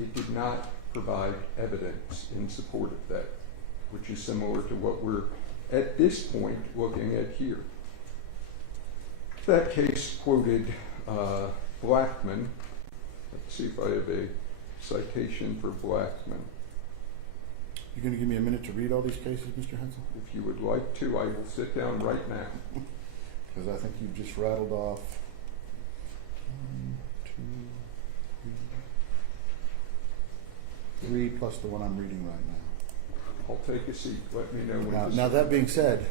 it did not provide evidence in support of that, which is similar to what we're at this point looking at here. That case quoted Blackman. Let's see if I have a citation for Blackman. You're going to give me a minute to read all these cases, Mr. Hensel? If you would like to, I will sit down right now. Because I think you've just rattled off 3 plus the one I'm reading right now. I'll take a seat. Let me know when. Now that being said,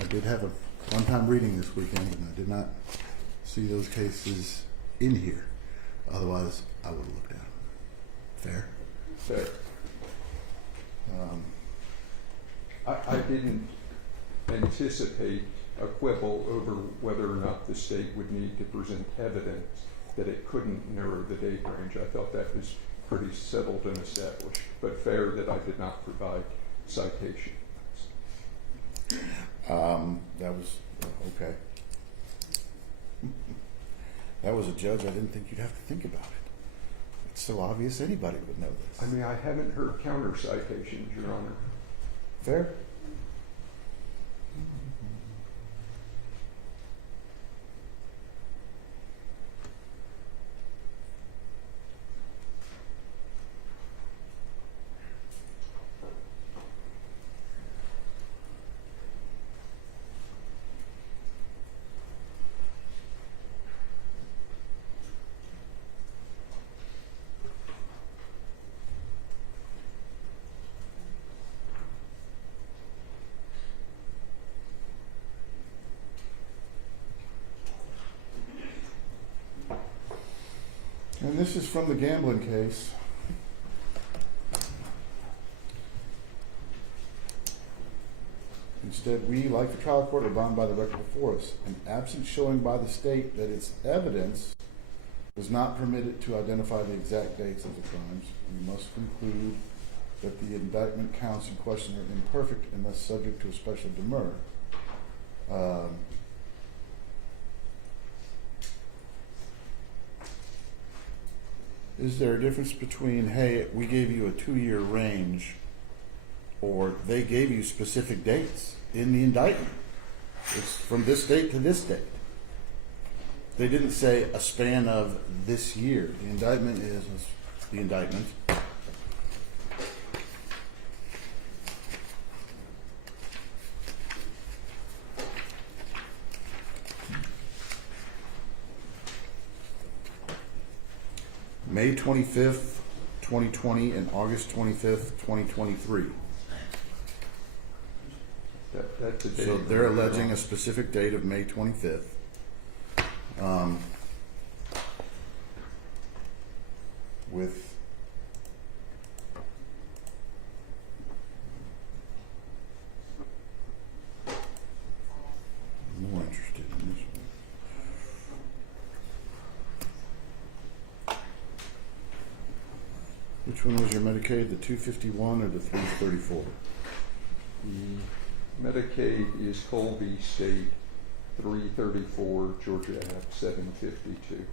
I did have a one-time reading this weekend, and I did not see those cases in here. Otherwise, I would have looked at them. Fair? Fair. I didn't anticipate a quibble over whether or not the state would need to present evidence that it couldn't narrow the date range. I thought that was pretty settled and established, but fair that I did not provide citation. That was okay. That was a judge. I didn't think you'd have to think about it. It's so obvious anybody would know this. I mean, I haven't heard counter citations, Your Honor. Fair? And this is from the gambling case. Instead, we, like the trial court, are bound by the record before us. An absent showing by the state that its evidence was not permitted to identify the exact dates of the crimes, we must conclude that the indictment counts in question are imperfect and thus subject to a special demurrer. Is there a difference between, hey, we gave you a 2-year range, or they gave you specific dates in the indictment? It's from this date to this date. They didn't say a span of this year. The indictment is the indictment. May 25th, 2020 and August 25th, 2023. That's a date. So they're alleging a specific date of May 25th. With I'm more interested in this one. Which one was your Medicaid, the 251 or the 334? The Medicaid is Colby State, 334, Georgia Ave, 752.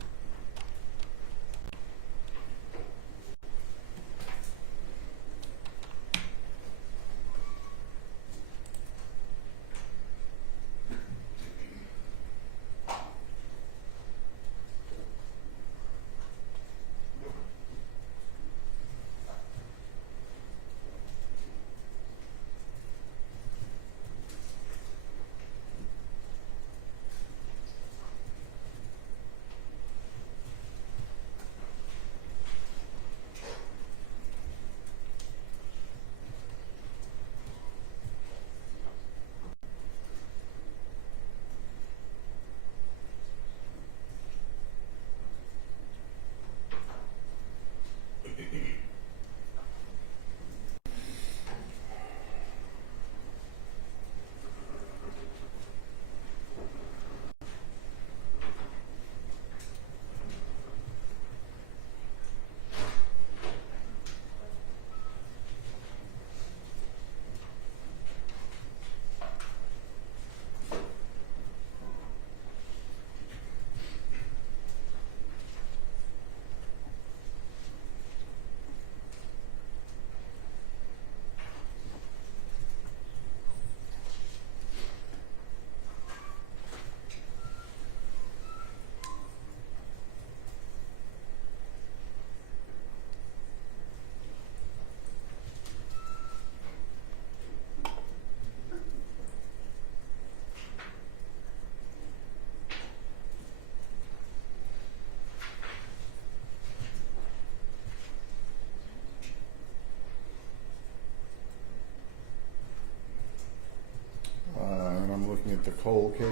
think the Cole case.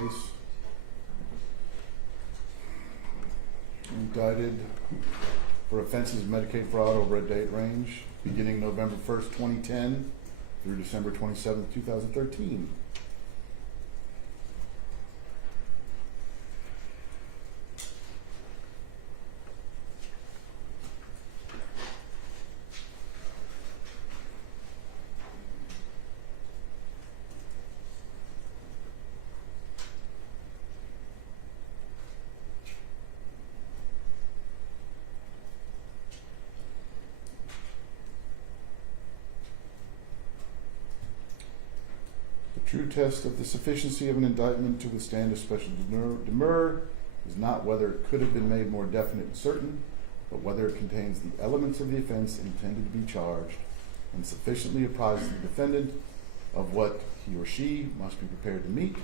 Indicted for offenses of Medicaid fraud over a date range beginning November 1st, 2010 through December 27th, 2013. True test of the sufficiency of an indictment to withstand a special demurrer is not whether it could have been made more definite and certain, but whether it contains the elements of the offense intended to be charged and sufficiently apprises the defendant of what he or she must be prepared to meet,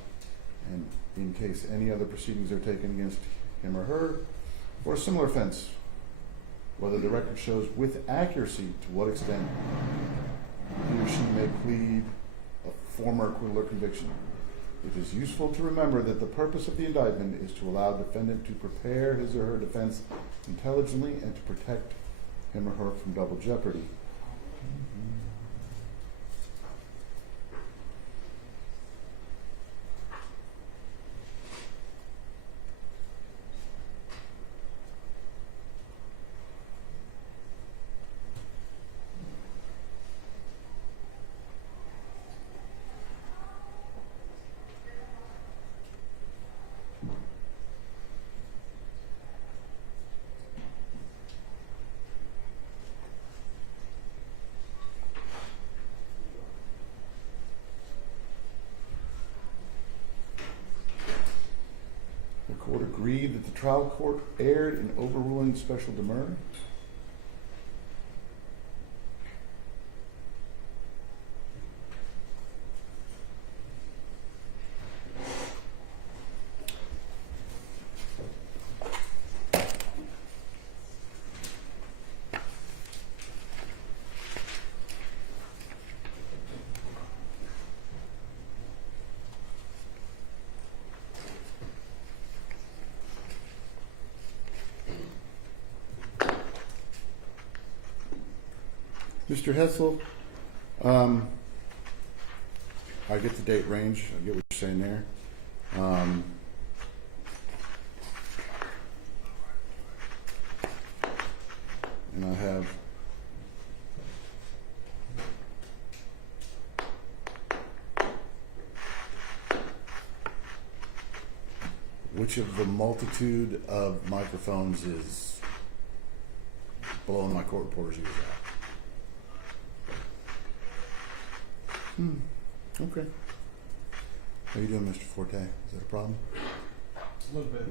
and in case any other proceedings are taken against him or her for a similar offense, whether the record shows with accuracy to what extent he or she may plead a former acquittal or conviction. It is useful to remember that the purpose of the indictment is to allow the defendant to prepare his or her defense intelligently and to protect him or her from double jeopardy. The court agreed that the trial court erred in overruling the special demurrer. Mr. Hessel, I get the date range. I get what you're saying there. And I have which of the multitude of microphones is blowing my court reporter's ears out? Okay. How you doing, Mr. Forte? Is that a problem? A little bit.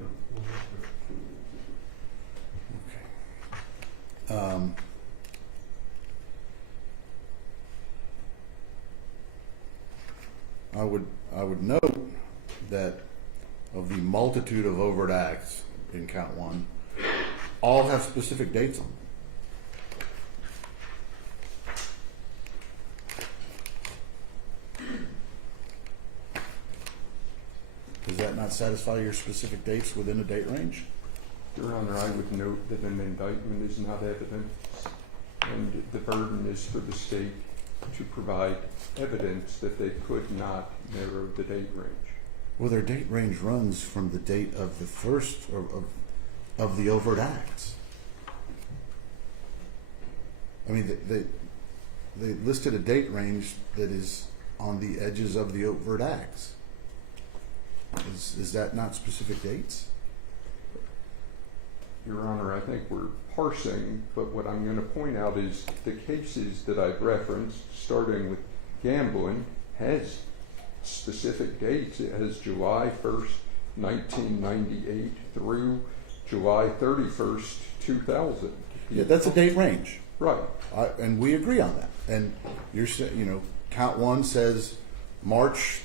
Okay. I would note that of the multitude of overt acts in count one, all have specific dates on them. Does that not satisfy your specific dates within a date range? Your Honor, I would note that an indictment is not evidence, and the burden is for the state to provide evidence that they could not narrow the date range. Well, their date range runs from the date of the first of the overt acts. I mean, they listed a date range that is on the edges of the overt acts. Is that not specific dates? Your Honor, I think we're parsing, but what I'm going to point out is the cases that I've referenced, starting with gambling, has specific dates. It has July 1st, 1998 through July 31st, 2000. Yeah, that's a date range. Right. And we agree on that. And you're saying, count one says March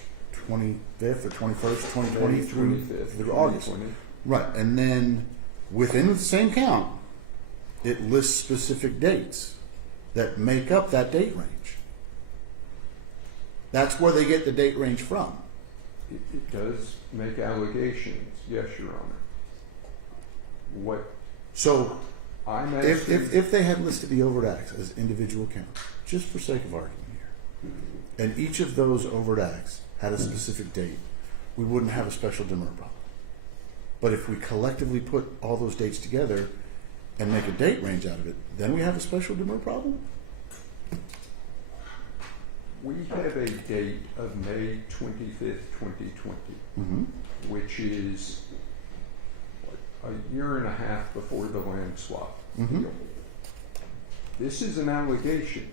25th or 21st, 2020 through August. 2020. Right. And then within the same count, it lists specific dates that make up that date range. That's where they get the date range from. It does make allegations, yes, Your Honor. What So I'm asking... if they had listed the overt acts as individual counts, just for sake of argument here, and each of those overt acts had a specific date, we wouldn't have a special demurrer problem. But if we collectively put all those dates together and make a date range out of it, then we have a special demurrer problem? We have a date of May 25th, 2020, which is a year and a half before the land swap deal. This is an allegation.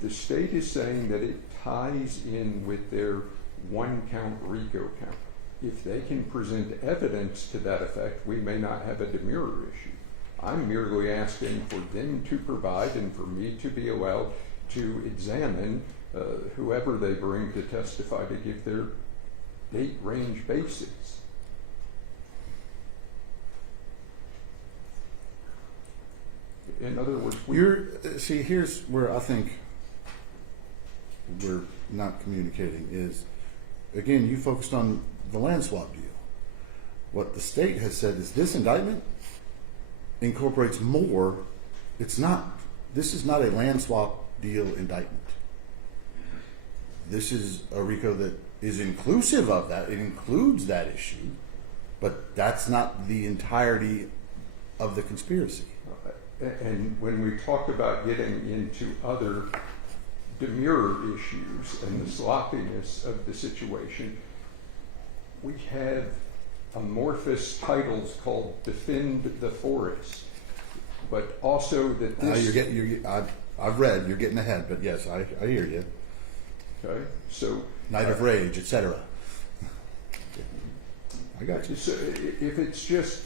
The state is saying that it ties in with their one-count RICO count. If they can present evidence to that effect, we may not have a demurrer issue. I'm merely asking for them to provide and for me to be allowed to examine whoever they bring to testify to give their date range basis. In other words, see, here's where I think we're not communicating is, again, you focused on the land swap deal. What the state has said is this indictment incorporates more. This is not a land swap deal indictment. This is a RICO that is inclusive of that. It includes that issue, but that's not the entirety of the conspiracy. And when we talk about getting into other demurrer issues and the sloppiness of the situation, we have amorphous titles called Defend the Forest, but also that this... I've read, you're getting ahead, but yes, I hear you. Okay, so... Night of Rage, etc. I got you. So if it's just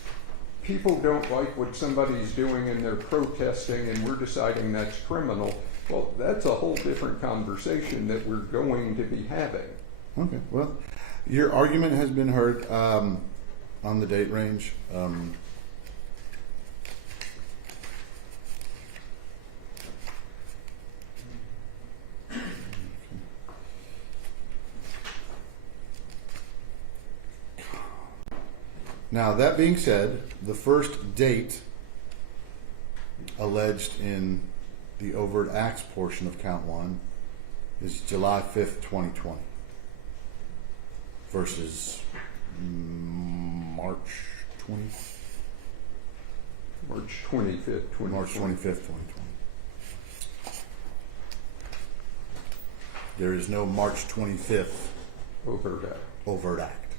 people don't like what somebody's doing and they're protesting and we're deciding that's criminal, well, that's a whole different conversation that we're going to be having. Okay, well, your argument has been heard on the date range. Now, that being said, the first date alleged in the overt acts portion of count 1 is July 5th, 2020 versus March 25th, 2020. There is no March 25th overt act.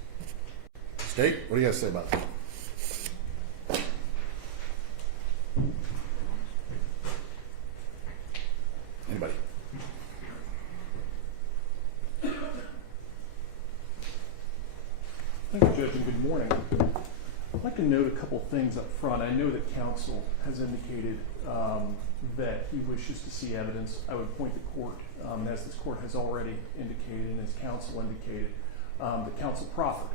State, what do you guys say about that? Anybody? Thank you, Judge, and good morning. I'd like to note a couple things up front. I know that counsel has indicated that he wishes to see evidence. I would point the court, as this court has already indicated and as counsel indicated, that counsel proffered.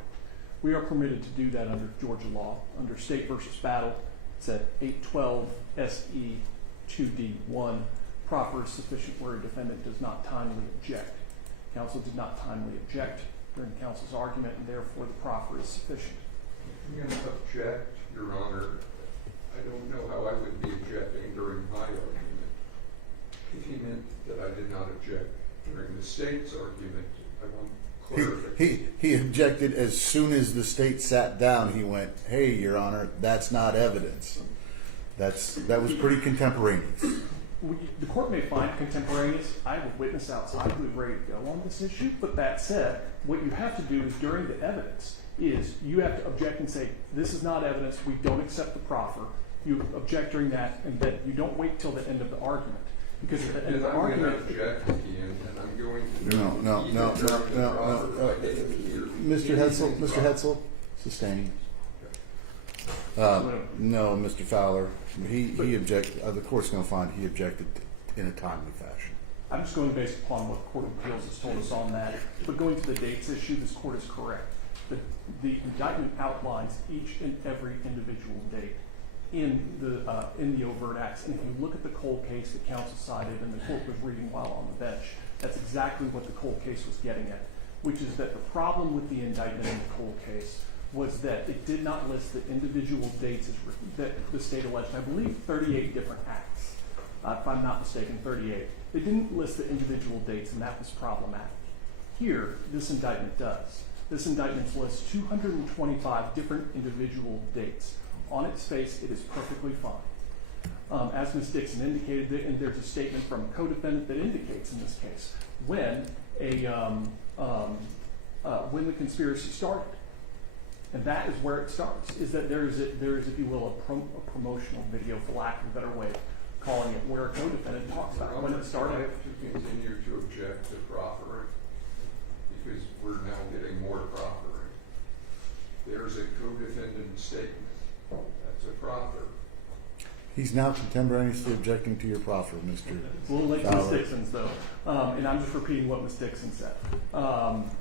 We are permitted to do that under Georgia law. Under State versus Battle, it's at 812 SE 2D1. Proffer is sufficient where a defendant does not timely object. Counsel did not timely object during counsel's argument, and therefore the proffer is sufficient. I'm going to object, Your Honor. I don't know how I would be objecting during my argument. If he meant that I did not object during the state's argument, I want clarification. He objected as soon as the state sat down. He went, "Hey, Your Honor, that's not evidence." That was pretty contemporaneous. The court may find contemporaneous. I have a witness outside who is ready to go on this issue. But that said, what you have to do is during the evidence is you have to object and say, this is not evidence. We don't accept the proffer. You object during that, and then you don't wait till the end of the argument. Because at the end of the argument... I'm going to object at the end, and I'm going to... No. Mr. Hetzel, sustained. No, Mr. Fowler. He objected. The court's going to find he objected in a timely fashion. I'm just going based upon what the Court of Appeals has told us on that. But going to the dates issue, this court is correct. The indictment outlines each and every individual date in the overt acts. And if you look at the Cole case that counsel cited and the court was reading while on the bench, that's exactly what the Cole case was getting at. which is that the problem with the indictment in the Cole case was that it did not list the individual dates that the state alleged, I believe 38 different acts, if I'm not mistaken, 38. It didn't list the individual dates, and that was problematic. Here, this indictment does. This indictment lists 225 different individual dates. On its face, it is perfectly fine. As Ms. Dixon indicated, and there's a statement from a co-defendant that indicates in this case when the conspiracy started. And that is where it starts, is that there is, if you will, a promotional video, for lack of a better way of calling it, where a co-defendant talks about when it started. I have to continue to object to proffering, because we're now getting more proffering. There's a co-defendant statement. That's a proffer. He's now contemporaneously objecting to your proffer, Mr. We'll let Ms. Fowler. Dixon's though, and I'm just repeating what Ms. Dixon said.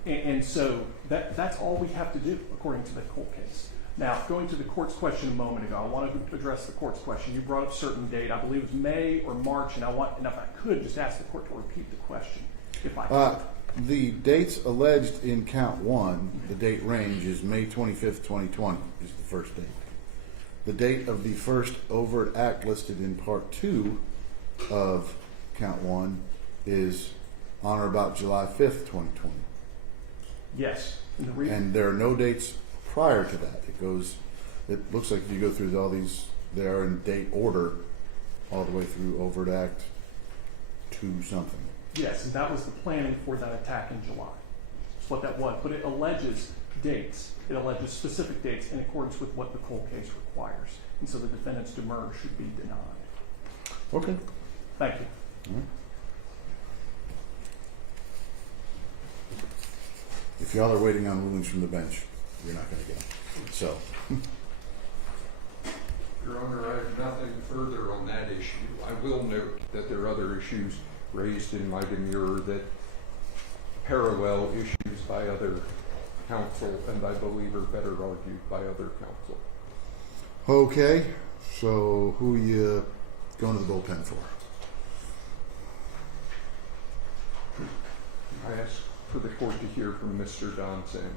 And so that's all we have to do according to the Cole case. Now, going to the court's question a moment ago, I wanted to address the court's question. You brought up a certain date. I believe it was May or March, and if I could, just ask the court to repeat the question, if I could. The dates alleged in count 1, the date range is May 25th, 2020 is the first date. The date of the first overt act listed in part 2 of count 1 is on or about July 5th, 2020. Yes. And there are no dates prior to that. It looks like you go through all these, they are in date order all the way through overt act 2 something. Yes, and that was the planning for that attack in July. That's what that was. But it alleges dates. It alleges specific dates in accordance with what the Cole case requires. And so the defendant's demurrer should be denied. Okay. Thank you. All right. If y'all are waiting on rulings from the bench, you're not going to get them. So. Your Honor, I have nothing further on that issue. I will note that there are other issues raised in my demurrer that parallel issues by other counsel, and I believe are better argued by other counsel. Okay, so who are you going to the bullpen for? I ask for the court to hear from Mr. Don Samuel.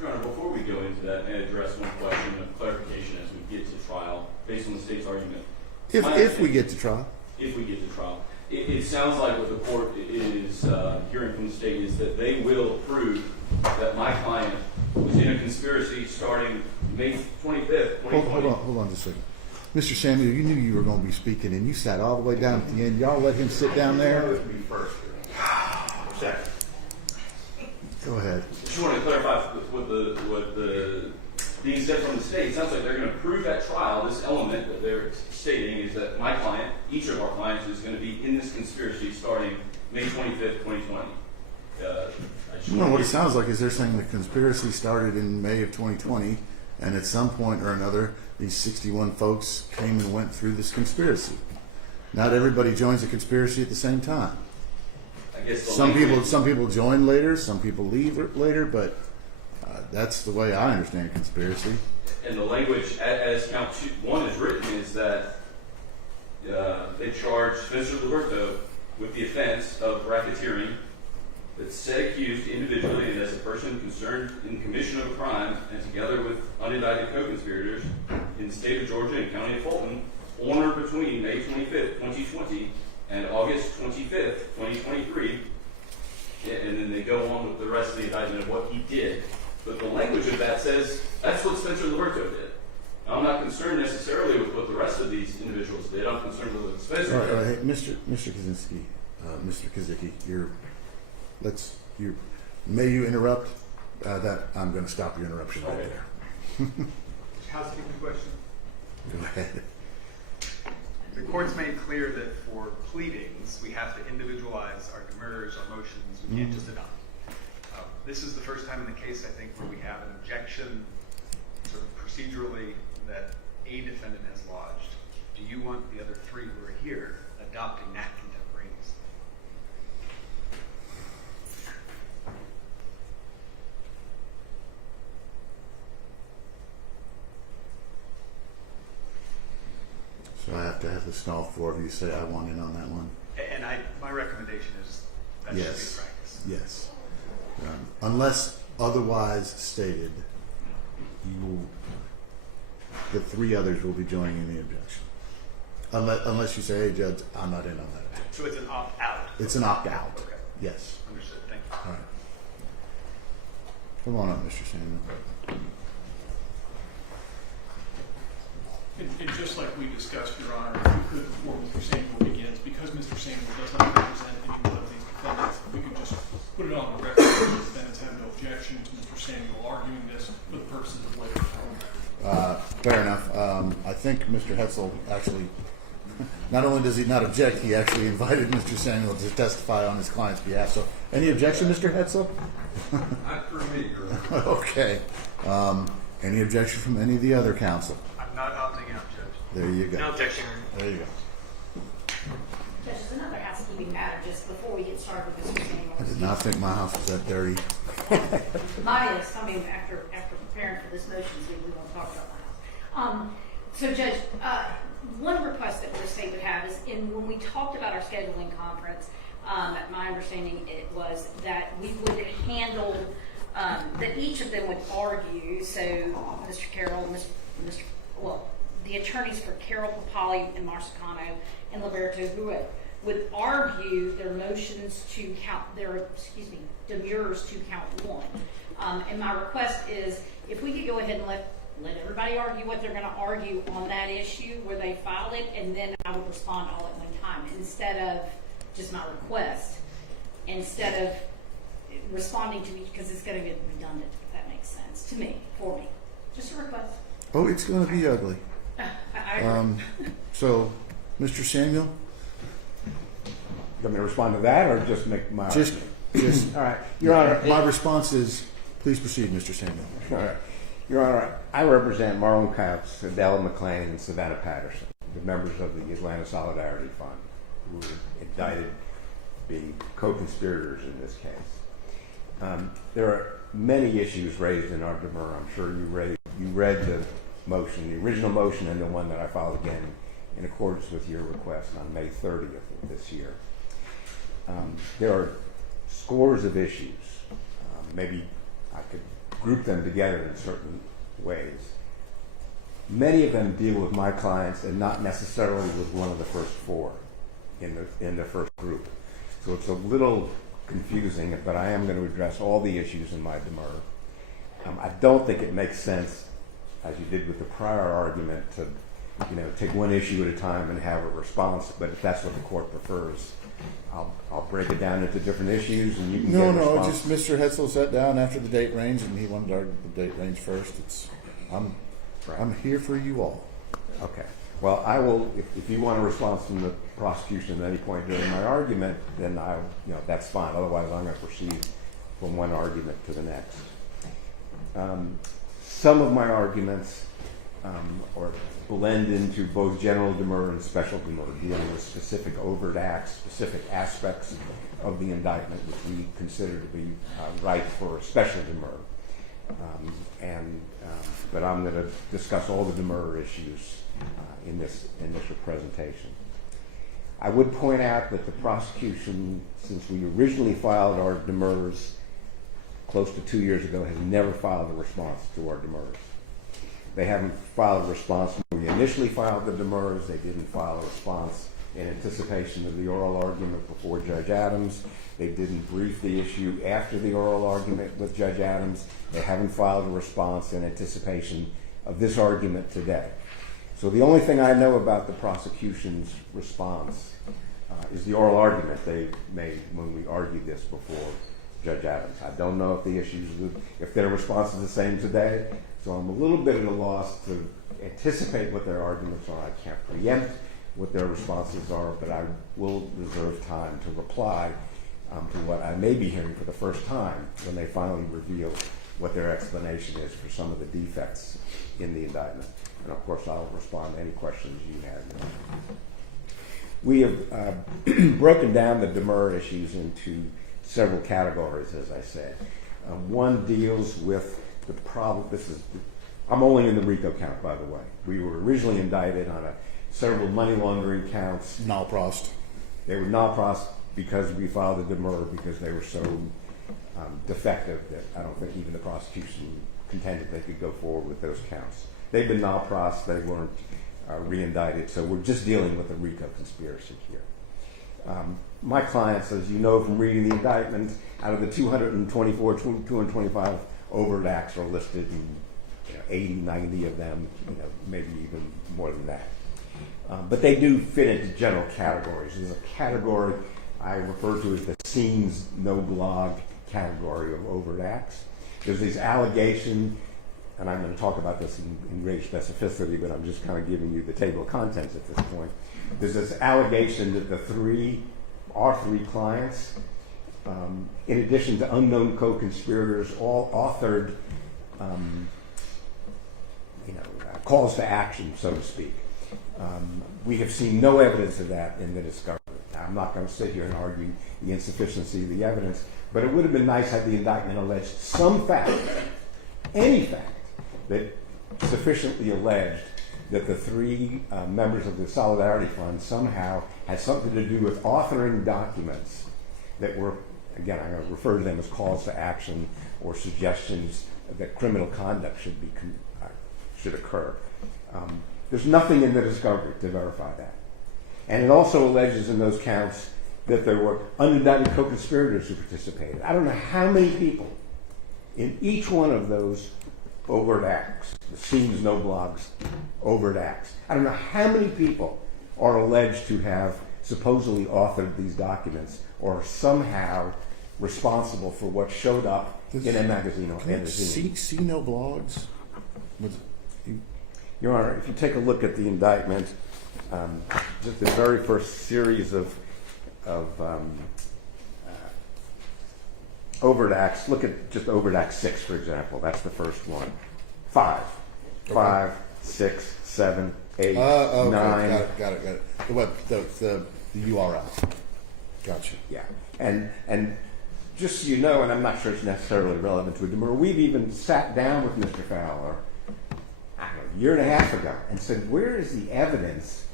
Your Honor, before we go into that, may I address one question of clarification as we get to trial, based on the state's argument? If we get to trial. If we get to trial. It sounds like what the court is hearing from the state is that they will prove that my client was in a conspiracy starting May 25th, 2020. Hold on just a second. Mr. Samuel, you knew you were going to be speaking, and you sat all the way down at the end. Y'all let him sit down there? Second. Go ahead. Just want to clarify what the being said from the state. It sounds like they're going to prove at trial this element that they're stating is that my client, each of our clients, is going to be in this conspiracy starting May 25th, 2020. No, what it sounds like is they're saying the conspiracy started in May of 2020, and at some point or another, these 61 folks came and went through this conspiracy. Not everybody joins a conspiracy at the same time. I guess Some people join later, some people leave later, but that's the way I understand conspiracy. And the language, as count 1 is written, is that they charge Mr. Liberto with the offense of racketeering that said accused individually and as a person concerned in commission of a crime and together with unindicted co-conspirators in the state of Georgia and county of Fulton on or between May 25th, 2020 and August 25th, 2023. And then they go on with the rest of the indictment of what he did. But the language of that says that's what Spencer Liberto did. I'm not concerned necessarily with what the rest of these individuals did. I'm concerned with what Spencer did. All right, Mr. Kaczynski, Mr. Kazicki, may you interrupt? That I'm going to stop your interruption right there. Housekeeping question. Go ahead. The court's made clear that for pleadings, we have to individualize our demurrers, our motions. We can't just adopt. This is the first time in the case, I think, where we have an objection sort of procedurally that a defendant has lodged. Do you want the other 3 who are here adopting that contemporaneously? So I have to have all 4 of you say I want in on that one. And my recommendation is that should be a practice. Yes. Unless otherwise stated, the three others will be joining in the objection. Unless you say, hey, Judge, I'm not in on that. So it's an opt-out? It's an opt-out. Okay. Yes. Understood. Thank you. All right. Come on up, Mr. Samuel. And just like we discussed, Your Honor, if we could, before Mr. Samuel begins, because Mr. Samuel does not represent any one of these defendants, if we could just put it on the record that the defendants have no objection to Mr. Samuel arguing this for the purposes of later trial. Fair enough. I think Mr. Hetzel actually, not only does he not object, he actually invited Mr. Samuel to testify on his client's behalf. So, any objection, Mr. Hetzel? Not for me, Your Honor. Okay. Any objection from any of the other counsel? I'm not opting out, Judge. There you go. No objection. There you go. Judge, there's another housekeeping matter just before we get started with Mr. Samuel. I did not think my house was that dirty. Mine is coming after preparing for this motion, so we won't talk about my house. So Judge, one request that the state would have is when we talked about our scheduling conference, my understanding it was that we would handle, that each of them would argue, so Mr. Carroll, the attorneys for Carroll, Papali, and Marsicano, and Liberto, who would argue their motions to count, demurrers to count one. And my request is, if we could go ahead and let everybody argue what they're going to argue on that issue where they filed it, and then I would respond all at one time instead of just my request, instead of responding to each, because it's going to get redundant, if that makes sense to me, for me. Just a request. Oh, it's going to be ugly. I agree. So, Mr. Samuel, You want me to respond to that or just make my just all right, Your Honor. my response is, please proceed, Mr. Samuel. All right. Your Honor, I represent Marlon Coutts, Adela McLean, and Savannah Patterson, the members of the Atlanta Solidarity Fund, who were indicted being co-conspirators in this case. There are many issues raised in our demurrer. I'm sure you read the motion, the original motion, and the one that I filed again in accordance with your request on May 30th of this year. There are scores of issues. Maybe I could group them together in certain ways. Many of them deal with my clients and not necessarily with one of the first four in the first group. So it's a little confusing, but I am going to address all the issues in my demurrer. I don't think it makes sense, as you did with the prior argument, to take one issue at a time and have a response. But if that's what the court prefers, I'll break it down into different issues, and you can get a response. Just Mr. Hetzel sat down after the date range, and he wanted to argue the date range first. I'm here for you all. Okay. Well, I will. If you want a response from the prosecution at any point during my argument, then that's fine. Otherwise, I'm going to proceed from one argument to the next. Some of my arguments or blend into both general demurrer and special demurrer, dealing with specific overt acts, specific aspects of the indictment, which we consider to be right for a special demurrer. But I'm going to discuss all the demurrer issues in this initial presentation. I would point out that the prosecution, since we originally filed our demurrers close to 2 years ago, has never filed a response to our demurrers. They haven't filed a response when we initially filed the demurrers. They didn't file a response in anticipation of the oral argument before Judge Adams. They didn't brief the issue after the oral argument with Judge Adams. They haven't filed a response in anticipation of this argument today. So the only thing I know about the prosecution's response is the oral argument they made when we argued this before Judge Adams. I don't know if their response is the same today, so I'm a little bit at a loss to anticipate what their arguments are. I can't preempt what their responses are, but I will reserve time to reply to what I may be hearing for the first time when they finally reveal what their explanation is for some of the defects in the indictment. And of course, I'll respond to any questions you have. We have broken down the demurrer issues into several categories, as I said. One deals with the problem. I'm only in the RICO count, by the way. We were originally indicted on several money laundering counts. Nalprost. They were Nalprost because we filed a demurrer because they were so defective that I don't think even the prosecution contended they could go forward with those counts. They've been non-pros, they weren't re-indicted, so we're just dealing with a RICO conspiracy here. My clients, as you know from reading the indictment, out of the 225 overt acts are listed, and 80, 90 of them, maybe even more than that. But they do fit into general categories. There's a category I refer to as the scenes no blog category of overt acts. There's these allegations, and I'm going to talk about this in great specificity, but I'm just kind of giving you the table of contents at this point. There's this allegation that our three clients, in addition to unknown co-conspirators, all authored calls to action, so to speak. We have seen no evidence of that in the discovery. Now, I'm not going to sit here and argue the insufficiency of the evidence, but it would have been nice had the indictment alleged some fact, any fact, that sufficiently alleged that the three members of the Solidarity Fund somehow had something to do with authoring documents that were, again, I'm going to refer to them as calls to action or suggestions that criminal conduct should occur. There's nothing in the discovery to verify that. And it also alleges in those counts that there were unindicted co-conspirators who participated. I don't know how many people in each one of those overt acts, the scenes, no blogs, overt acts. I don't know how many people are alleged to have supposedly authored these documents or somehow responsible for what showed up in a magazine or in a zine. See no blogs? Your Honor, if you take a look at the indictment, just the very first series of overt acts, look at just overt act 6, for example. That's the first one. 5, 6, 7, 8, 9. Got it. The URL. Gotcha. Yeah. And just so you know, and I'm not sure it's necessarily relevant to a demurrer, we've even sat down with Mr. Fowler a year and a half ago and said, where is the evidence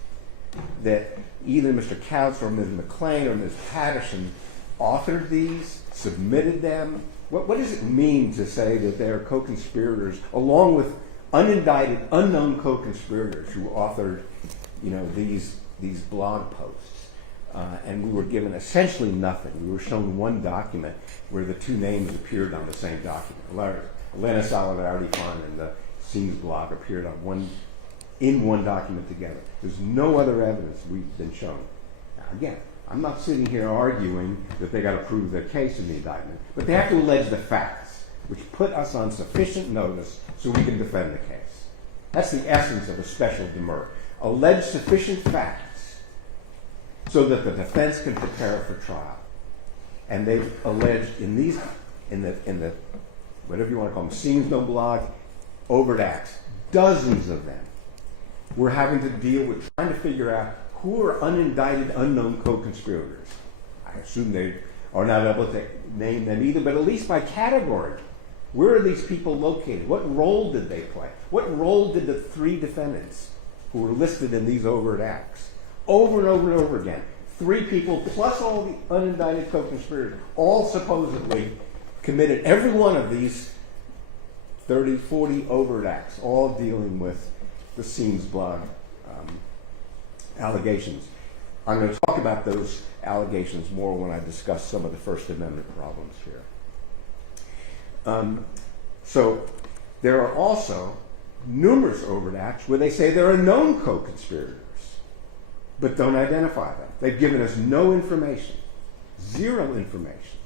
that either Mr. Couch or Ms. McLean or Ms. Patterson authored these, submitted them? What does it mean to say that they are co-conspirators along with unindicted, unknown co-conspirators who authored, these blog posts? And we were given essentially nothing. We were shown one document where the two names appeared on the same document. Atlanta Solidarity Fund and the Scenes blog appeared in one document together. There's no other evidence we've been shown. Now, again, I'm not sitting here arguing that they got to prove their case in the indictment, but they have to allege the facts, which put us on sufficient notice so we can defend the case. That's the essence of a special demurrer. Allege sufficient facts so that the defense can prepare for trial. And they've alleged in the whatever you want to call them, scenes no blog, overt acts, dozens of them. We're having to deal with trying to figure out who are unindicted, unknown co-conspirators. I assume they are not able to name them either, but at least by category. Where are these people located? What role did they play? What role did the three defendants who were listed in these overt acts? Over and over and over again. 3 people plus all the unindicted co-conspirators, all supposedly committed every one of these 30, 40 overt acts, all dealing with the Scenes blog allegations. I'm going to talk about those allegations more when I discuss some of the First Amendment problems here. So there are also numerous overt acts where they say there are known co-conspirators, but don't identify them. They've given us no information, zero information,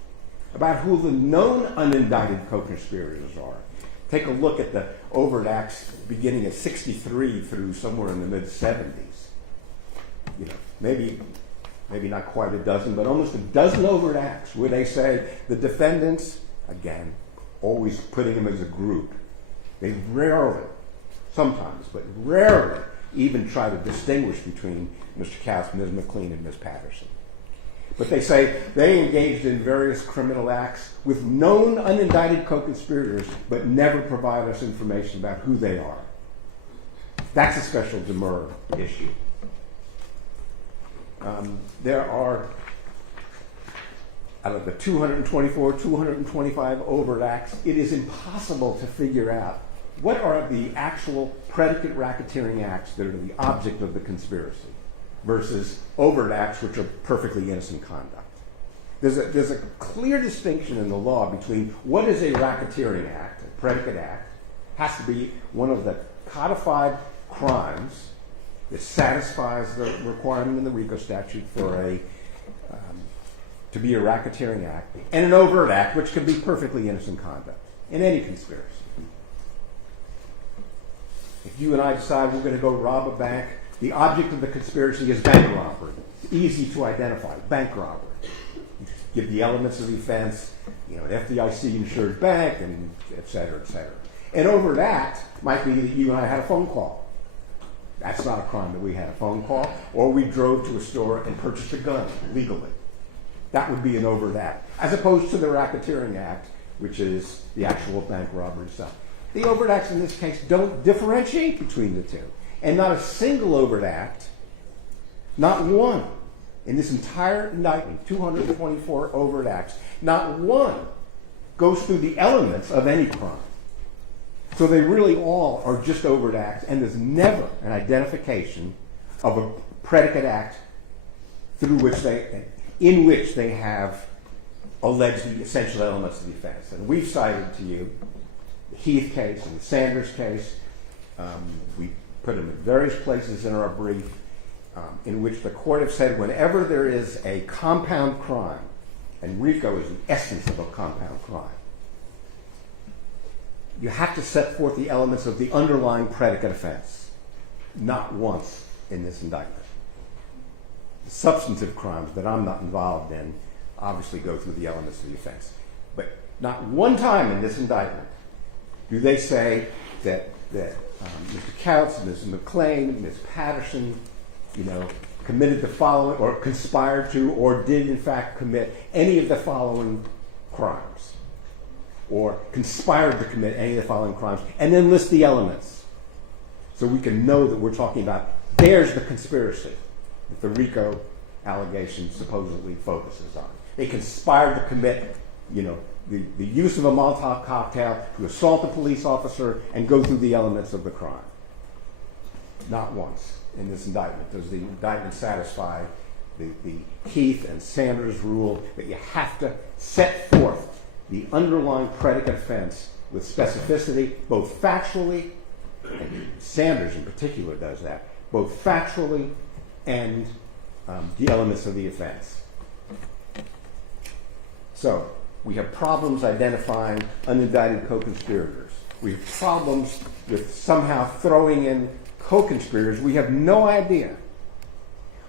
about who the known unindicted co-conspirators are. Take a look at the overt acts beginning at 63 through somewhere in the mid-70s. Maybe not quite a dozen, but almost a dozen overt acts where they say the defendants, again, always putting them as a group, they rarely, sometimes, but rarely even try to distinguish between Mr. Cass, Ms. McLean, and Ms. Patterson. But they say they engaged in various criminal acts with known unindicted co-conspirators, but never provide us information about who they are. That's a special demurrer issue. There are out of the 224, 225 overt acts, it is impossible to figure out what are the actual predicate racketeering acts that are the object of the conspiracy versus overt acts which are perfectly innocent conduct. There's a clear distinction in the law between what is a racketeering act, a predicate act, has to be one of the codified crimes that satisfies the requirement in the RICO statute for to be a racketeering act, and an overt act, which can be perfectly innocent conduct in any conspiracy. If you and I decide we're going to go rob a bank, the object of the conspiracy is bank robbery. It's easy to identify, bank robbery. You give the elements of the offense, an FDIC-insured bank, and et cetera, et cetera. An overt act might be that you and I had a phone call. That's not a crime that we had a phone call, or we drove to a store and purchased a gun legally. That would be an overt act, as opposed to the racketeering act, which is the actual bank robbery stuff. The overt acts in this case don't differentiate between the two. And not a single overt act, not one, in this entire indictment, 224 overt acts, not one goes through the elements of any crime. So they really all are just overt acts, and there's never an identification of a predicate act in which they have alleged the essential elements of the offense. And we've cited to you the Heath case and the Sanders case. We put them in various places in our brief in which the court have said whenever there is a compound crime, and RICO is the essence of a compound crime, you have to set forth the elements of the underlying predicate offense. Not once in this indictment. The substantive crimes that I'm not involved in obviously go through the elements of the offense. But not one time in this indictment do they say that Mr. Couts, Ms. McClain, Ms. Patterson, committed the following, or conspired to, or did in fact commit any of the following crimes, or conspired to commit any of the following crimes, and then list the elements so we can know that we're talking about there's the conspiracy that the RICO allegation supposedly focuses on. They conspired to commit, the use of a Molotov cocktail to assault a police officer and go through the elements of the crime. Not once in this indictment does the indictment satisfy the Heath and Sanders rule that you have to set forth the underlying predicate offense with specificity, both factually, and Sanders in particular does that, both factually and the elements of the offense. So, we have problems identifying unindicted co-conspirators. We have problems with somehow throwing in co-conspirators. We have no idea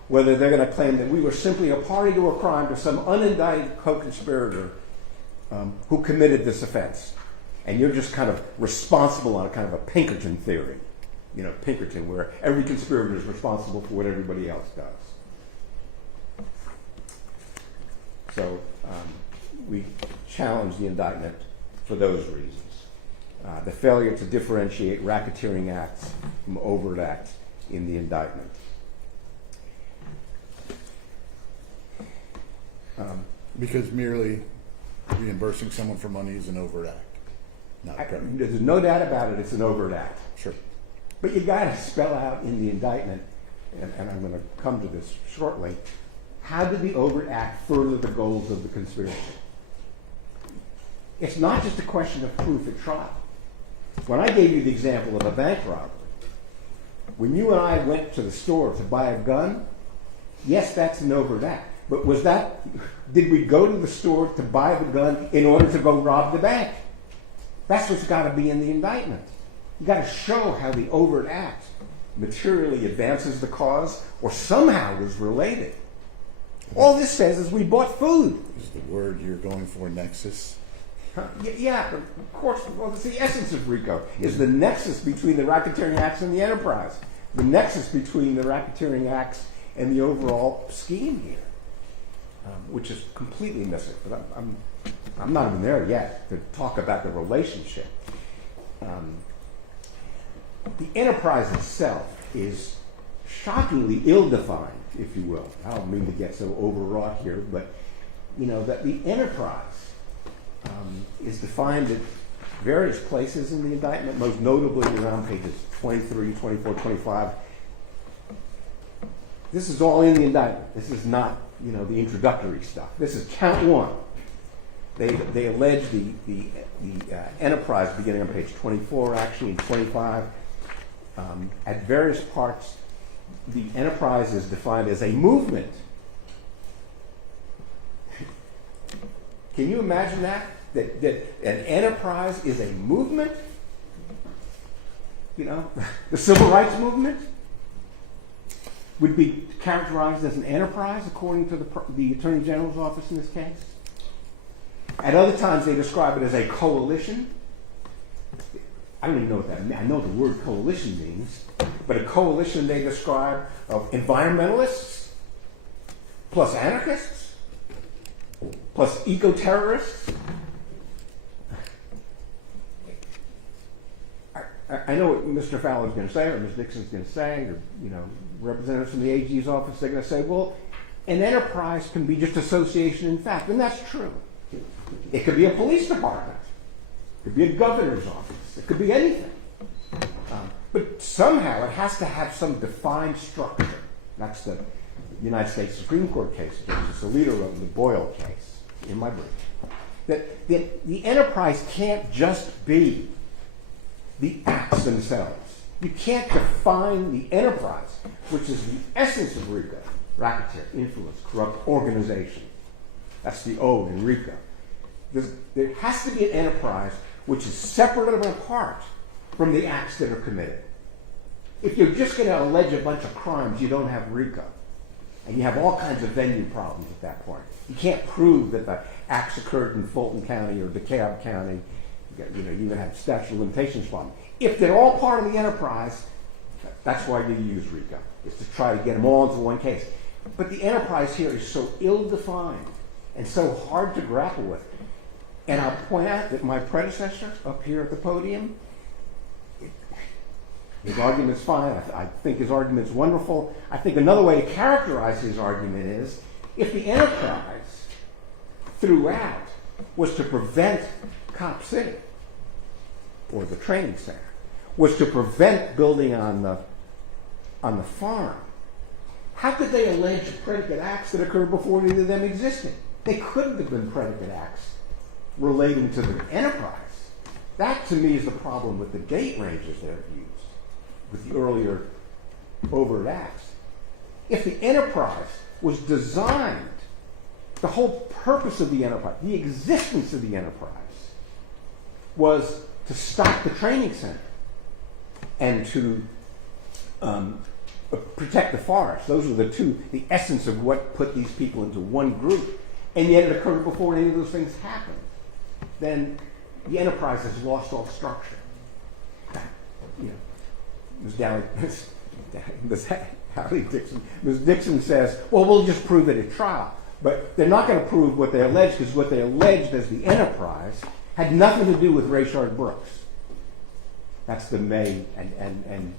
whether they're going to claim that we were simply a party to a crime to some unindicted co-conspirator who committed this offense. And you're just kind of responsible on a kind of a Pinkerton theory. Pinkerton, where every conspirator is responsible for what everybody else does. So we challenge the indictment for those reasons. The failure to differentiate racketeering acts from overt acts in the indictment. Because merely reimbursing someone for money is an overt act. There's no doubt about it, it's an overt act. Sure. But you got to spell out in the indictment, and I'm going to come to this shortly, how did the overt act further the goals of the conspiracy? It's not just a question of proof at trial. When I gave you the example of a bank robbery, when you and I went to the store to buy a gun, yes, that's an overt act. But did we go to the store to buy the gun in order to go rob the bank? That's what's got to be in the indictment. You got to show how the overt act materially advances the cause or somehow is related. All this says is we bought food. Is the word you're going for nexus? Yeah, of course. Well, it's the essence of RICO, is the nexus between the racketeering acts and the enterprise. The nexus between the racketeering acts and the overall scheme here, which is completely missing. But I'm not even there yet to talk about the relationship. The enterprise itself is shockingly ill-defined, if you will. I don't mean to get so overwrought here, but that the enterprise is defined at various places in the indictment, most notably around pages 23, 24, 25. This is all in the indictment. This is not, the introductory stuff. This is count one. They allege the enterprise beginning on page 24, actually in 25. At various parts, the enterprise is defined as a movement. Can you imagine that? That an enterprise is a movement? The civil rights movement would be characterized as an enterprise according to the Attorney General's office in this case. At other times they describe it as a coalition. I don't even know what that means. I know what the word coalition means, but a coalition they describe of environmentalists plus anarchists plus eco-terrorists. I know what Mr. Fowler's going to say, or Ms. Nixon's going to say, or representatives from the AG's office, they're going to say, well, an enterprise can be just association in fact, and that's true. It could be a police department. It could be a governor's office. It could be anything. But somehow it has to have some defined structure. That's the United States Supreme Court case, Justice Alito wrote in the Boyle case, in my brief. That the enterprise can't just be the acts themselves. You can't define the enterprise, which is the essence of RICO, racketeer, influence, corrupt organization. That's the O in RICO. There has to be an enterprise which is separate and apart from the acts that are committed. If you're just going to allege a bunch of crimes, you don't have RICO. And you have all kinds of venue problems at that point. You can't prove that the acts occurred in Fulton County or DeKalb County. You even have statute of limitations problems. If they're all part of the enterprise, that's why you use RICO, is to try to get them all into one case. But the enterprise here is so ill-defined and so hard to grapple with. And I'll point out that my predecessor up here at the podium, his argument's fine. I think his argument's wonderful. I think another way to characterize his argument is if the enterprise throughout was to prevent Cop City or the training center, was to prevent building on the farm, how could they allege predicate acts that occurred before either of them existed? They couldn't have been predicate acts relating to the enterprise. That, to me, is the problem with the date ranges they've used, with the earlier overt acts. If the enterprise was designed, the whole purpose of the enterprise, the existence of the enterprise, was to stop the training center and to protect the forest. Those were the essence of what put these people into one group. And yet it occurred before any of those things happened. Then the enterprise has lost all structure. Ms. Dixon says, well, we'll just prove it at trial. But they're not going to prove what they allege, because what they alleged as the enterprise had nothing to do with Rayshard Brooks. That's the May and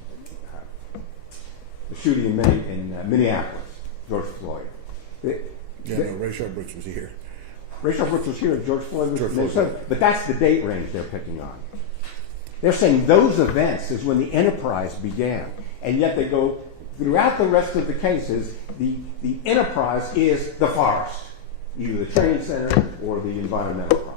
the shooting in May in Minneapolis, George Floyd. Rayshard Brooks was here. Rayshard Brooks was here, and George Floyd was George here. But that's the date range they're picking on. They're saying those events is when the enterprise began, and yet they go throughout the rest of the cases. The enterprise is the forest, either the training center or the environmental problems.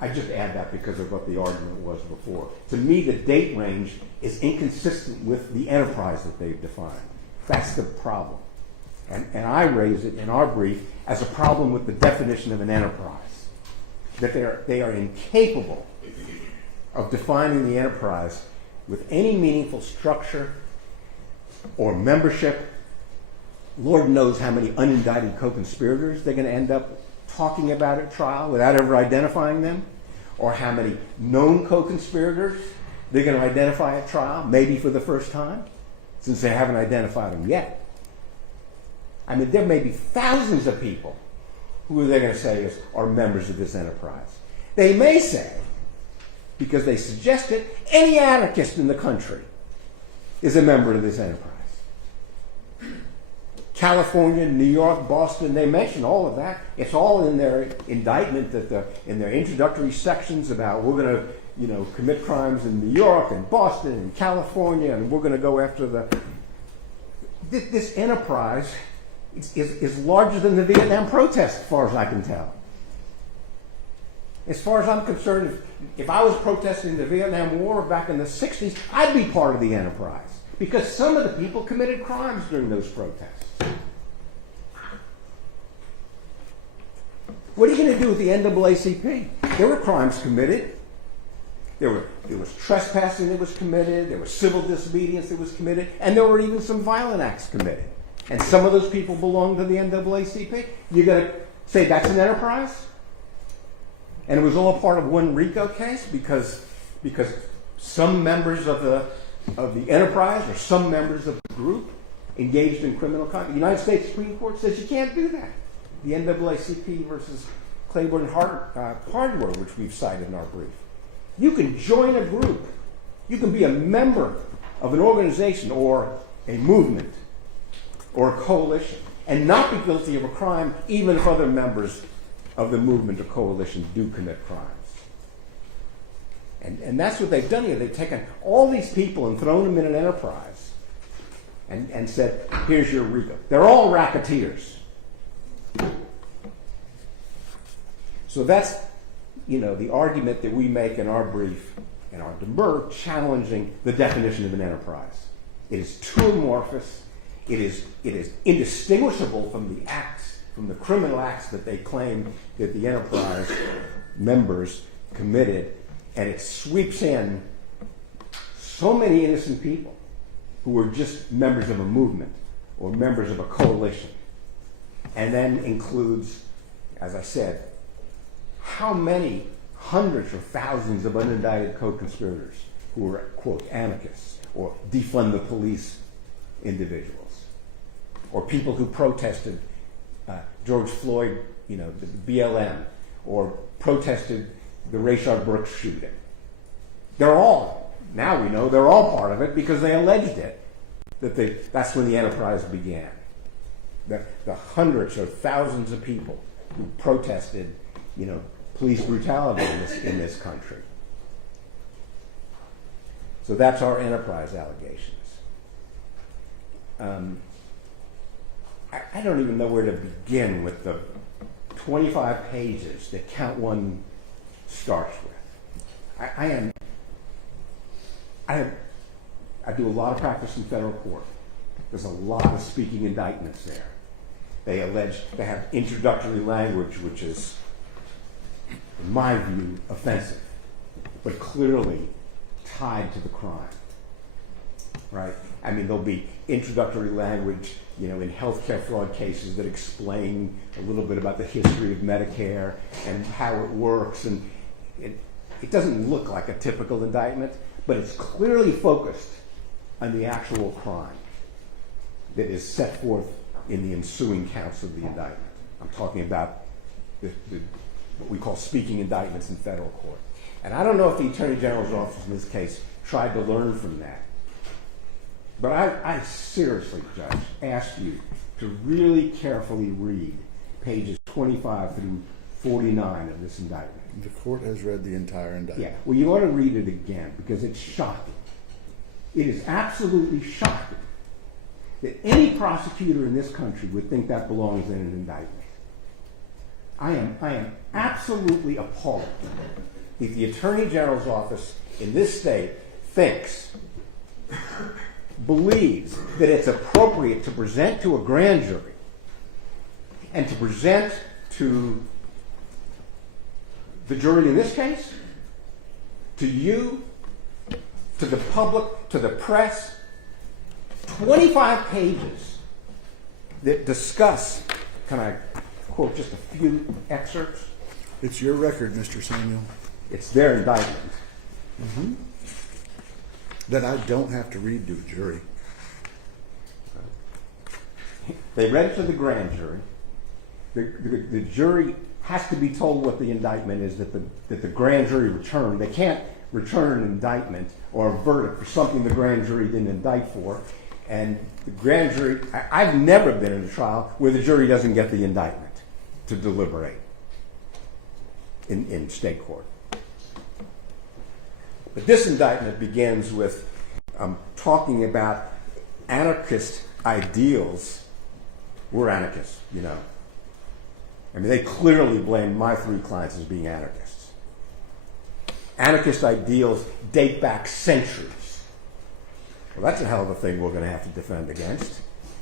I just add that because of what the argument was before. To me, the date range is inconsistent with the enterprise that they've defined. That's the problem. And I raise it in our brief as a problem with the definition of an enterprise. That they are incapable of defining the enterprise with any meaningful structure or membership. Lord knows how many unindicted co-conspirators they're going to end up talking about at trial without ever identifying them, or how many known co-conspirators they're going to identify at trial, maybe for the first time, since they haven't identified them yet. I mean, there may be thousands of people who they're going to say are members of this enterprise. They may say, because they suggest it, any anarchist in the country is a member of this enterprise. California, New York, Boston, they mention all of that. It's all in their indictment, in their introductory sections about we're going to, commit crimes in New York and Boston and California, and we're going to go after this enterprise is larger than the Vietnam protest, as far as I can tell. As far as I'm concerned, if I was protesting the Vietnam War back in the 60s, I'd be part of the enterprise, because some of the people committed crimes during those protests. What are you going to do with the NAACP? There were crimes committed. There was trespassing that was committed. There was civil disobedience that was committed. And there were even some violent acts committed. And some of those people belonged to the NAACP. You're going to say that's an enterprise? And it was all part of one RICO case because some members of the enterprise or some members of the group engaged in criminal conduct. The United States Supreme Court says you can't do that. The NAACP versus Claiborne Hardware, which we've cited in our brief. You can join a group. You can be a member of an organization or a movement or a coalition and not be guilty of a crime, even if other members of the movement or coalition do commit crimes. And that's what they've done here. They've taken all these people and thrown them in an enterprise and said, here's your RICO. They're all racketeers. So that's, the argument that we make in our brief, in our demurrer, challenging the definition of an enterprise. It is too amorphous. It is indistinguishable from the acts, from the criminal acts that they claim that the enterprise members committed, and it sweeps in so many innocent people who were just members of a movement or members of a coalition, and then includes, as I said, how many hundreds or thousands of unindicted co-conspirators who were, quote, anarchists or defund the police individuals, or people who protested George Floyd, the BLM, or protested the Rayshard Brooks shooting. Now we know they're all part of it because they alleged it, that's when the enterprise began. The hundreds or thousands of people who protested, police brutality in this country. So that's our enterprise allegations. I don't even know where to begin with the 25 pages that Count 1 starts with. I do a lot of practice in federal court. There's a lot of speaking indictments there. They have introductory language which is, in my view, offensive, but clearly tied to the crime, right? There'll be introductory language, in healthcare fraud cases that explain a little bit about the history of Medicare and how it works, and it doesn't look like a typical indictment, but it's clearly focused on the actual crime that is set forth in the ensuing counts of the indictment. I'm talking about what we call speaking indictments in federal court. And I don't know if the Attorney General's office in this case tried to learn from that. But I seriously, Judge, ask you to really carefully read pages 25 through 49 of this indictment. The court has read the entire indictment. Yeah, well, you ought to read it again because it's shocking. It is absolutely shocking that any prosecutor in this country would think that belongs in an indictment. I am absolutely appalled if the Attorney General's office in this state believes that it's appropriate to present to a grand jury and to present to the jury in this case, to you, to the public, to the press, 25 pages that discuss, can I quote just a few excerpts? It's your record, Mr. Samuel. It's their indictment. Mm-hmm. That I don't have to read to a jury. They read it to the grand jury. The jury has to be told what the indictment is that the grand jury returned. They can't return an indictment or a verdict for something the grand jury didn't indict for. And the grand jury, I've never been in a trial where the jury doesn't get the indictment to deliberate in state court. But this indictment begins with talking about anarchist ideals. We're anarchists, you know. I mean, they clearly blame my three clients as being anarchists. Anarchist ideals date back centuries. Well, that's a hell of a thing we're going to have to defend against.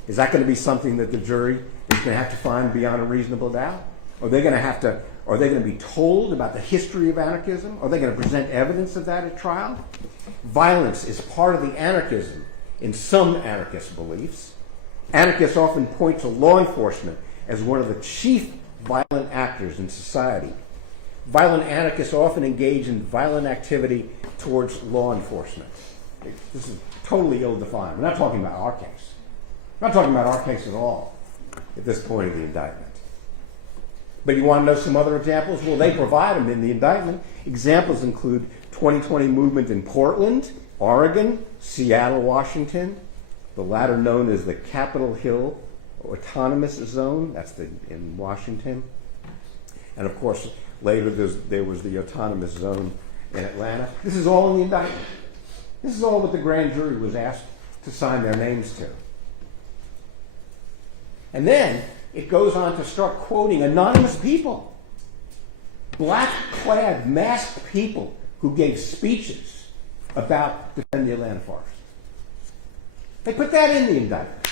Is that going to be something that the jury is going to have to find beyond a reasonable doubt? Are they going to be told about the history of anarchism? Are they going to present evidence of that at trial? Violence is part of the anarchism in some anarchist beliefs. Anarchists often point to law enforcement as one of the chief violent actors in society. Violent anarchists often engage in violent activity towards law enforcement. This is totally ill-defined. We're not talking about our case. We're not talking about our case at all at this point of the indictment. But you want to know some other examples? Well, they provide them in the indictment. Examples include 2020 movement in Portland, Oregon, Seattle, Washington, the latter known as the Capitol Hill Autonomous Zone, that's in Washington. And of course, later there was the Autonomous Zone in Atlanta. This is all in the indictment. This is all what the grand jury was asked to sign their names to. And then it goes on to start quoting anonymous people, black-clad, masked people who gave speeches about defend the Atlanta forest. They put that in the indictment,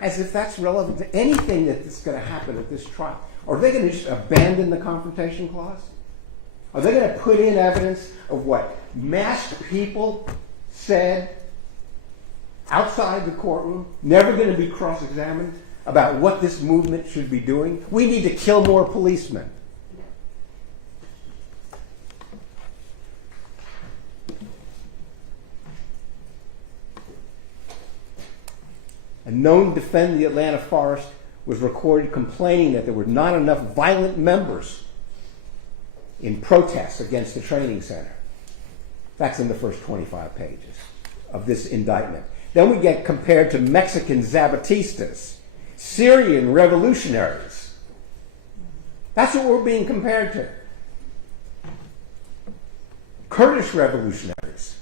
as if that's relevant to anything that's going to happen at this trial. Are they going to just abandon the confrontation clause? Are they going to put in evidence of what masked people said outside the courtroom, never going to be cross-examined about what this movement should be doing? We need to kill more policemen. A known defend the Atlanta forest was recorded complaining that there were not enough violent members in protests against the training center. That's in the first 25 pages of this indictment. Then we get compared to Mexican Zapatistas, Syrian revolutionaries. That's what we're being compared to. Kurdish revolutionaries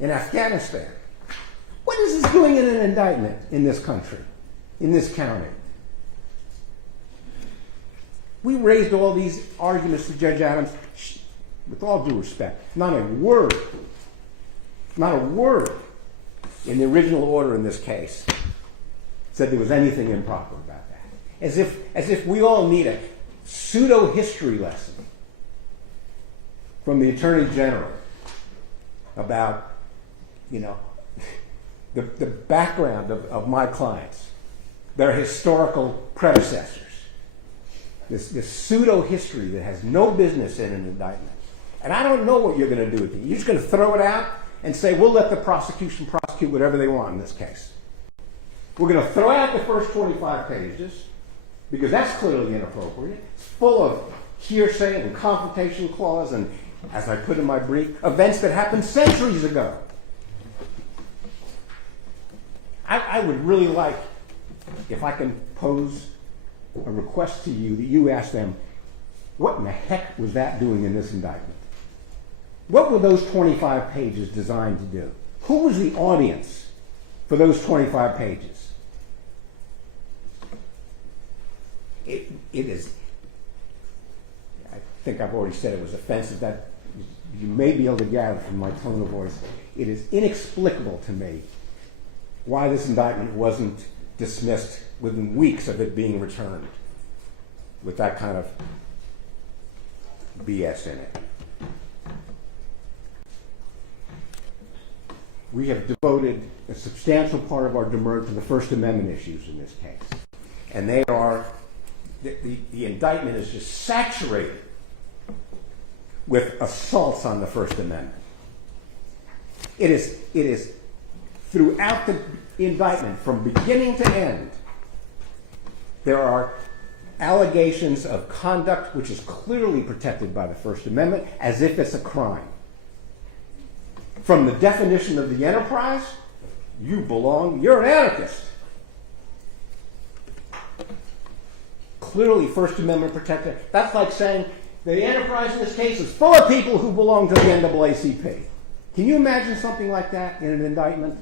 in Afghanistan. What is this doing in an indictment in this country, in this county? We raised all these arguments to Judge Adams. With all due respect, not a word in the original order in this case said there was anything improper about that. As if we all need a pseudo-history lesson from the Attorney General about, the background of my clients, their historical predecessors. This pseudo-history that has no business in an indictment. And I don't know what you're going to do with it. You're just going to throw it out and say, we'll let the prosecution prosecute whatever they want in this case. We're going to throw out the first 25 pages because that's clearly inappropriate. It's full of hearsay and confrontation clause and, as I put in my brief, events that happened centuries ago. I would really like, if I can pose a request to you, that you ask them, what in the heck was that doing in this indictment? What were those 25 pages designed to do? Who was the audience for those 25 pages? It is, I think I've already said it was offensive. That you may be able to gather from my tone of voice. It is inexplicable to me why this indictment wasn't dismissed within weeks of it being returned with that kind of BS in it. We have devoted a substantial part of our demurrer to the First Amendment issues in this case. And they are, the indictment is just saturated with assaults on the First Amendment. It is throughout the indictment, from beginning to end, there are allegations of conduct which is clearly protected by the First Amendment, as if it's a crime. From the definition of the enterprise, you're an anarchist. Clearly First Amendment protected. That's like saying the enterprise in this case is full of people who belong to the NAACP. Can you imagine something like that in an indictment?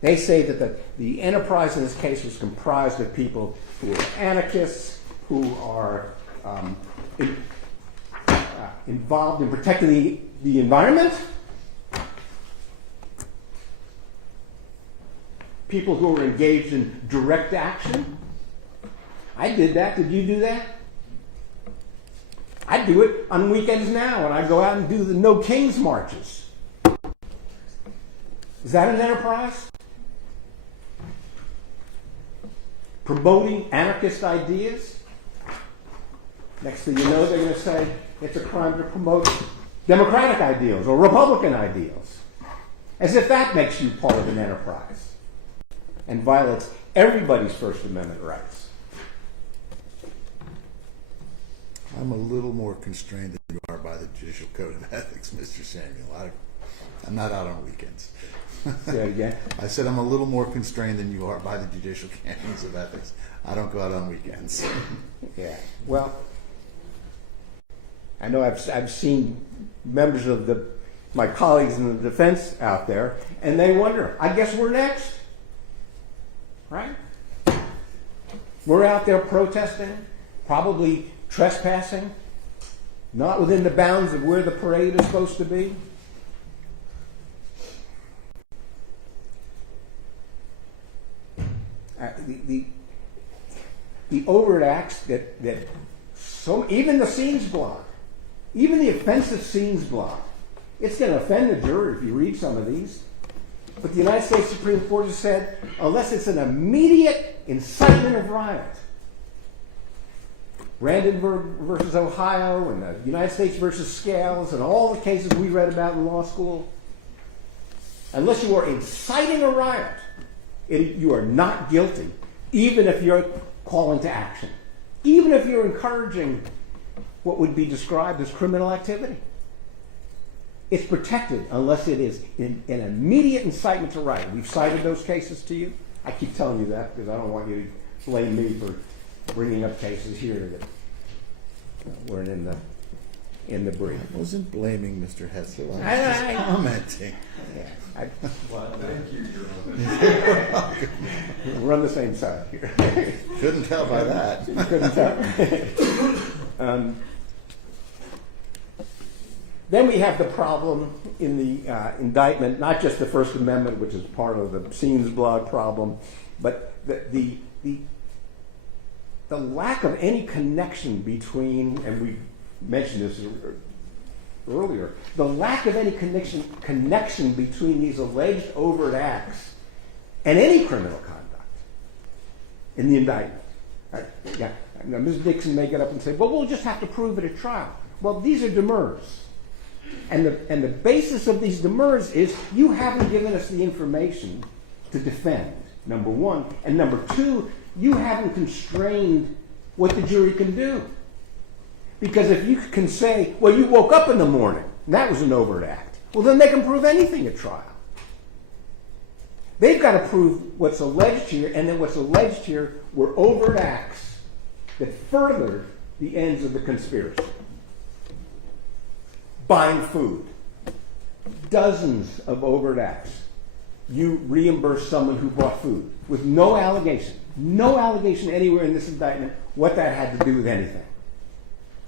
They say that the enterprise in this case was comprised of people who are anarchists, who are involved in protecting the environment, people who are engaged in direct action. I did that. Did you do that? I do it on weekends now, and I go out and do the No Kings marches. Is that an enterprise? Promoting anarchist ideas? Next thing you know, they're going to say it's a crime to promote democratic ideals or Republican ideals. As if that makes you part of an enterprise and violates everybody's First Amendment rights. I'm a little more constrained than you are by the Judicial Code of Ethics, Mr. Samuel. I'm not out on weekends. Say that again? I said I'm a little more constrained than you are by the Judicial Canons of Ethics. I don't go out on weekends. Yeah. Well, I know I've seen members of my colleagues in the defense out there, and they wonder, I guess we're next. Right? We're out there protesting, probably trespassing, not within the bounds of where the parade is supposed to be. The overt acts that even the scenes block, even the offensive scenes block, it's going to offend the jury if you read some of these. But the United States Supreme Court has said, unless it's an immediate incitement of riot, Brandenburg versus Ohio and the United States versus Scales and all the cases we read about in law school, unless you are inciting a riot, you are not guilty, even if you're calling to action, even if you're encouraging what would be described as criminal activity. It's protected unless it is an immediate incitement to riot. We've cited those cases to you. I keep telling you that because I don't want you to blame me for bringing up cases here that weren't in the brief. I wasn't blaming Mr. Hetzel. I was I- just commenting. Yeah, Well, thank you, Your Honor. we're on the same side here. Couldn't tell by that. You couldn't tell. Then we have the problem in the indictment, not just the First Amendment, which is part of the scenes blog problem, but the lack of any connection between, and we mentioned this earlier, the lack of any connection between these alleged overt acts and any criminal conduct in the indictment. Yeah. Now, Ms. Dixon may get up and say, well, we'll just have to prove it at trial. Well, these are demurrers. And the basis of these demurrers is you haven't given us the information to defend, number one. And number two, you haven't constrained what the jury can do. Because if you can say, well, you woke up in the morning, and that was an overt act, well, then they can prove anything at trial. They've got to prove what's alleged here, and then what's alleged here were overt acts that furthered the ends of the conspiracy. Buying food. Dozens of overt acts. You reimburse someone who bought food with no allegation anywhere in this indictment what that had to do with anything.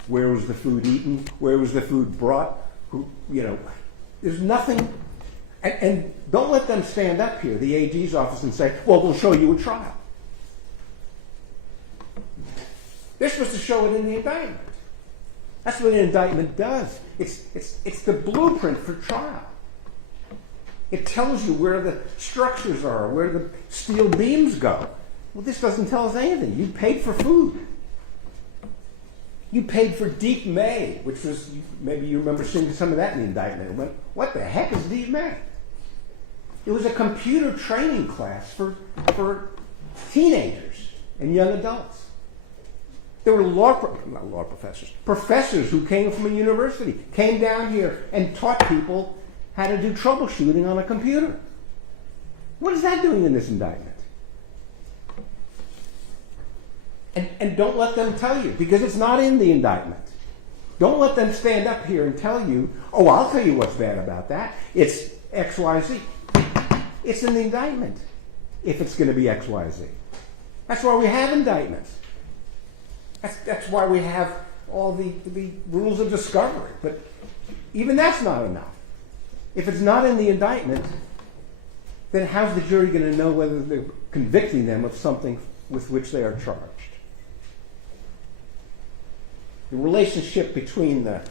Where was the food eaten? Where was the food brought? There's nothing. And don't let them stand up here, the AG's office, and say, well, we'll show you a trial. They're supposed to show it in the indictment. That's what an indictment does. It's the blueprint for trial. It tells you where the structures are, where the steel beams go. Well, this doesn't tell us anything. You paid for food. You paid for Deep May, which was, maybe you remember seeing some of that in the indictment. It went, what the heck is Deep May? It was a computer training class for teenagers and young adults. There were professors who came from a university, came down here and taught people how to do troubleshooting on a computer. What is that doing in this indictment? And don't let them tell you, because it's not in the indictment. Don't let them stand up here and tell you, oh, I'll tell you what's bad about that. It's XYZ. It's in the indictment if it's going to be XYZ. That's why we have indictments. That's why we have all the rules of discovery. But even that's not enough. If it's not in the indictment, then how's the jury going to know whether they're convicting them of something with which they are charged? The relationship between the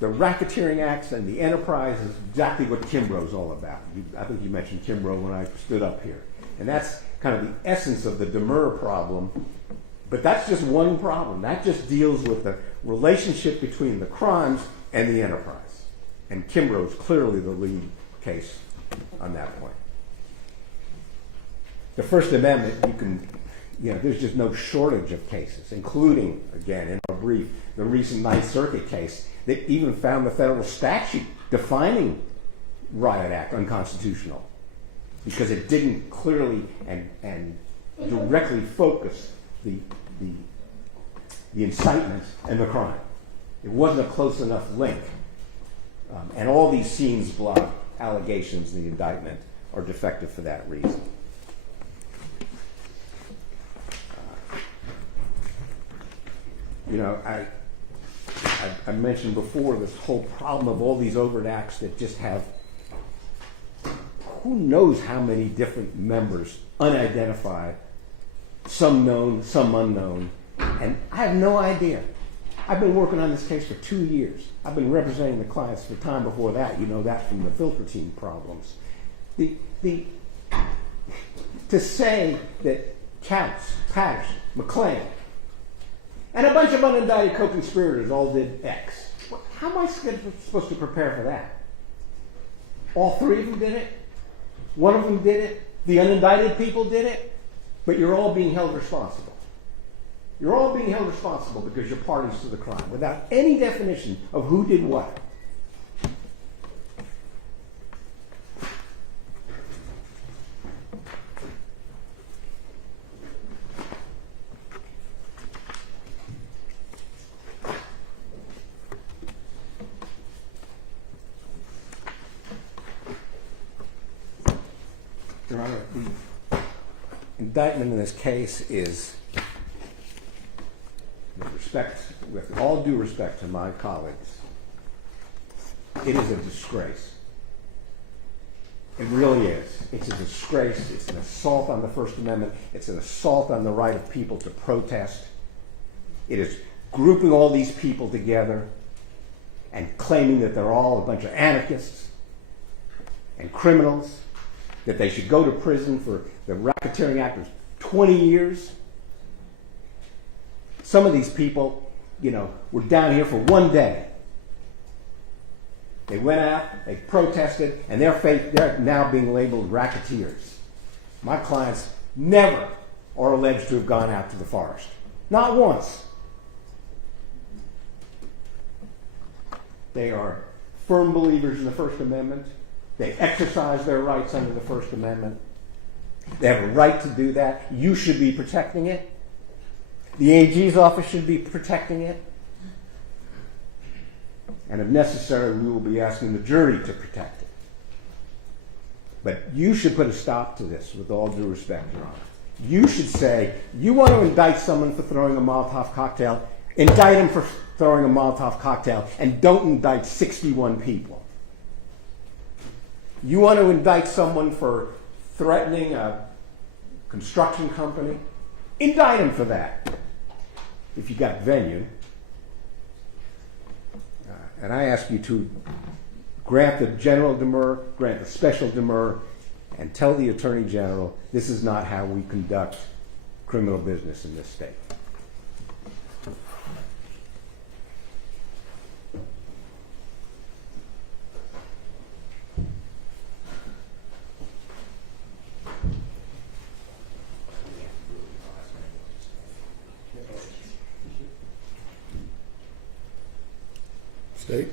racketeering acts and the enterprise is exactly what Kimbrough's all about. I think you mentioned Kimbrough when I stood up here. And that's kind of the essence of the demurrer problem. But that's just one problem. That just deals with the relationship between the crimes and the enterprise. And Kimbrough is clearly the lead case on that point. The First Amendment, there's just no shortage of cases, including, again, in our brief, the recent Ninth Circuit case that even found the federal statute defining riot act unconstitutional because it didn't clearly and directly focus the incitement and the crime. It wasn't a close enough link. And all these scenes block allegations in the indictment are defective for that reason. I mentioned before this whole problem of all these overt acts that just have who knows how many different members, unidentified, some known, some unknown, and I have no idea. I've been working on this case for 2 years. I've been representing the clients for time before that. You know that from the filter team problems. To say that Counts, Patterson, McLean, and a bunch of unindicted co-conspirators all did X. How am I supposed to prepare for that? All three of them did it? One of them did it? The unindicted people did it? But you're all being held responsible. You're all being held responsible because you're parties to the crime without any definition of who did what. Your Honor, the indictment in this case is, with all due respect to my colleagues, it is a disgrace. It really is. It's a disgrace. It's an assault on the First Amendment. It's an assault on the right of people to protest. It is grouping all these people together and claiming that they're all a bunch of anarchists and criminals, that they should go to prison for the racketeering act of 20 years. Some of these people, were down here for one day. They went out, they protested, and they're now being labeled racketeers. My clients never are alleged to have gone out to the forest. Not once. They are firm believers in the First Amendment. They exercise their rights under the First Amendment. They have a right to do that. You should be protecting it. The AG's office should be protecting it. And if necessary, we will be asking the jury to protect it. But you should put a stop to this with all due respect, Your Honor. You should say, you want to indict someone for throwing a Molotov cocktail, indict him for throwing a Molotov cocktail, and don't indict 61 people. You want to indict someone for threatening a construction company, indict him for that, if you got venue. And I ask you to grant the general demurrer, grant the special demurrer, and tell the Attorney General this is not how we conduct criminal business in this state. State?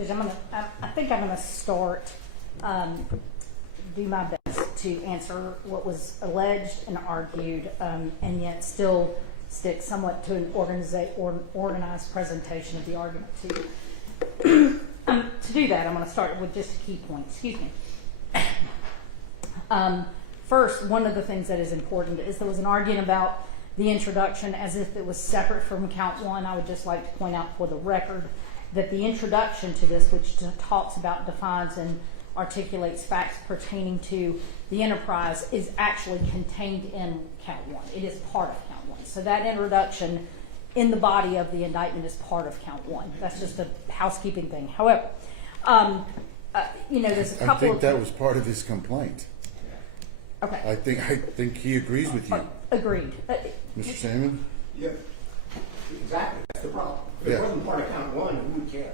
Because I think I'm gonna start, do my best to answer what was alleged and argued, and yet still stick somewhat to an organized presentation of the argument to you. To do that, I'm gonna start with just a key point. Excuse me. First, one of the things that is important is there was an argument about the introduction as if it was separate from count one. I would just like to point out for the record that the introduction to this, which talks about, defines, and articulates facts pertaining to the enterprise, is actually contained in count one. It is part of count one. So that introduction in the body of the indictment is part of count one. That's just a housekeeping thing. However, there's a couple I think of... that was part of his complaint. Okay. I think he agrees with you. Agreed. Mr. Salmon? Yeah, exactly. That's the problem. If it Yeah. wasn't part of count one, who would care?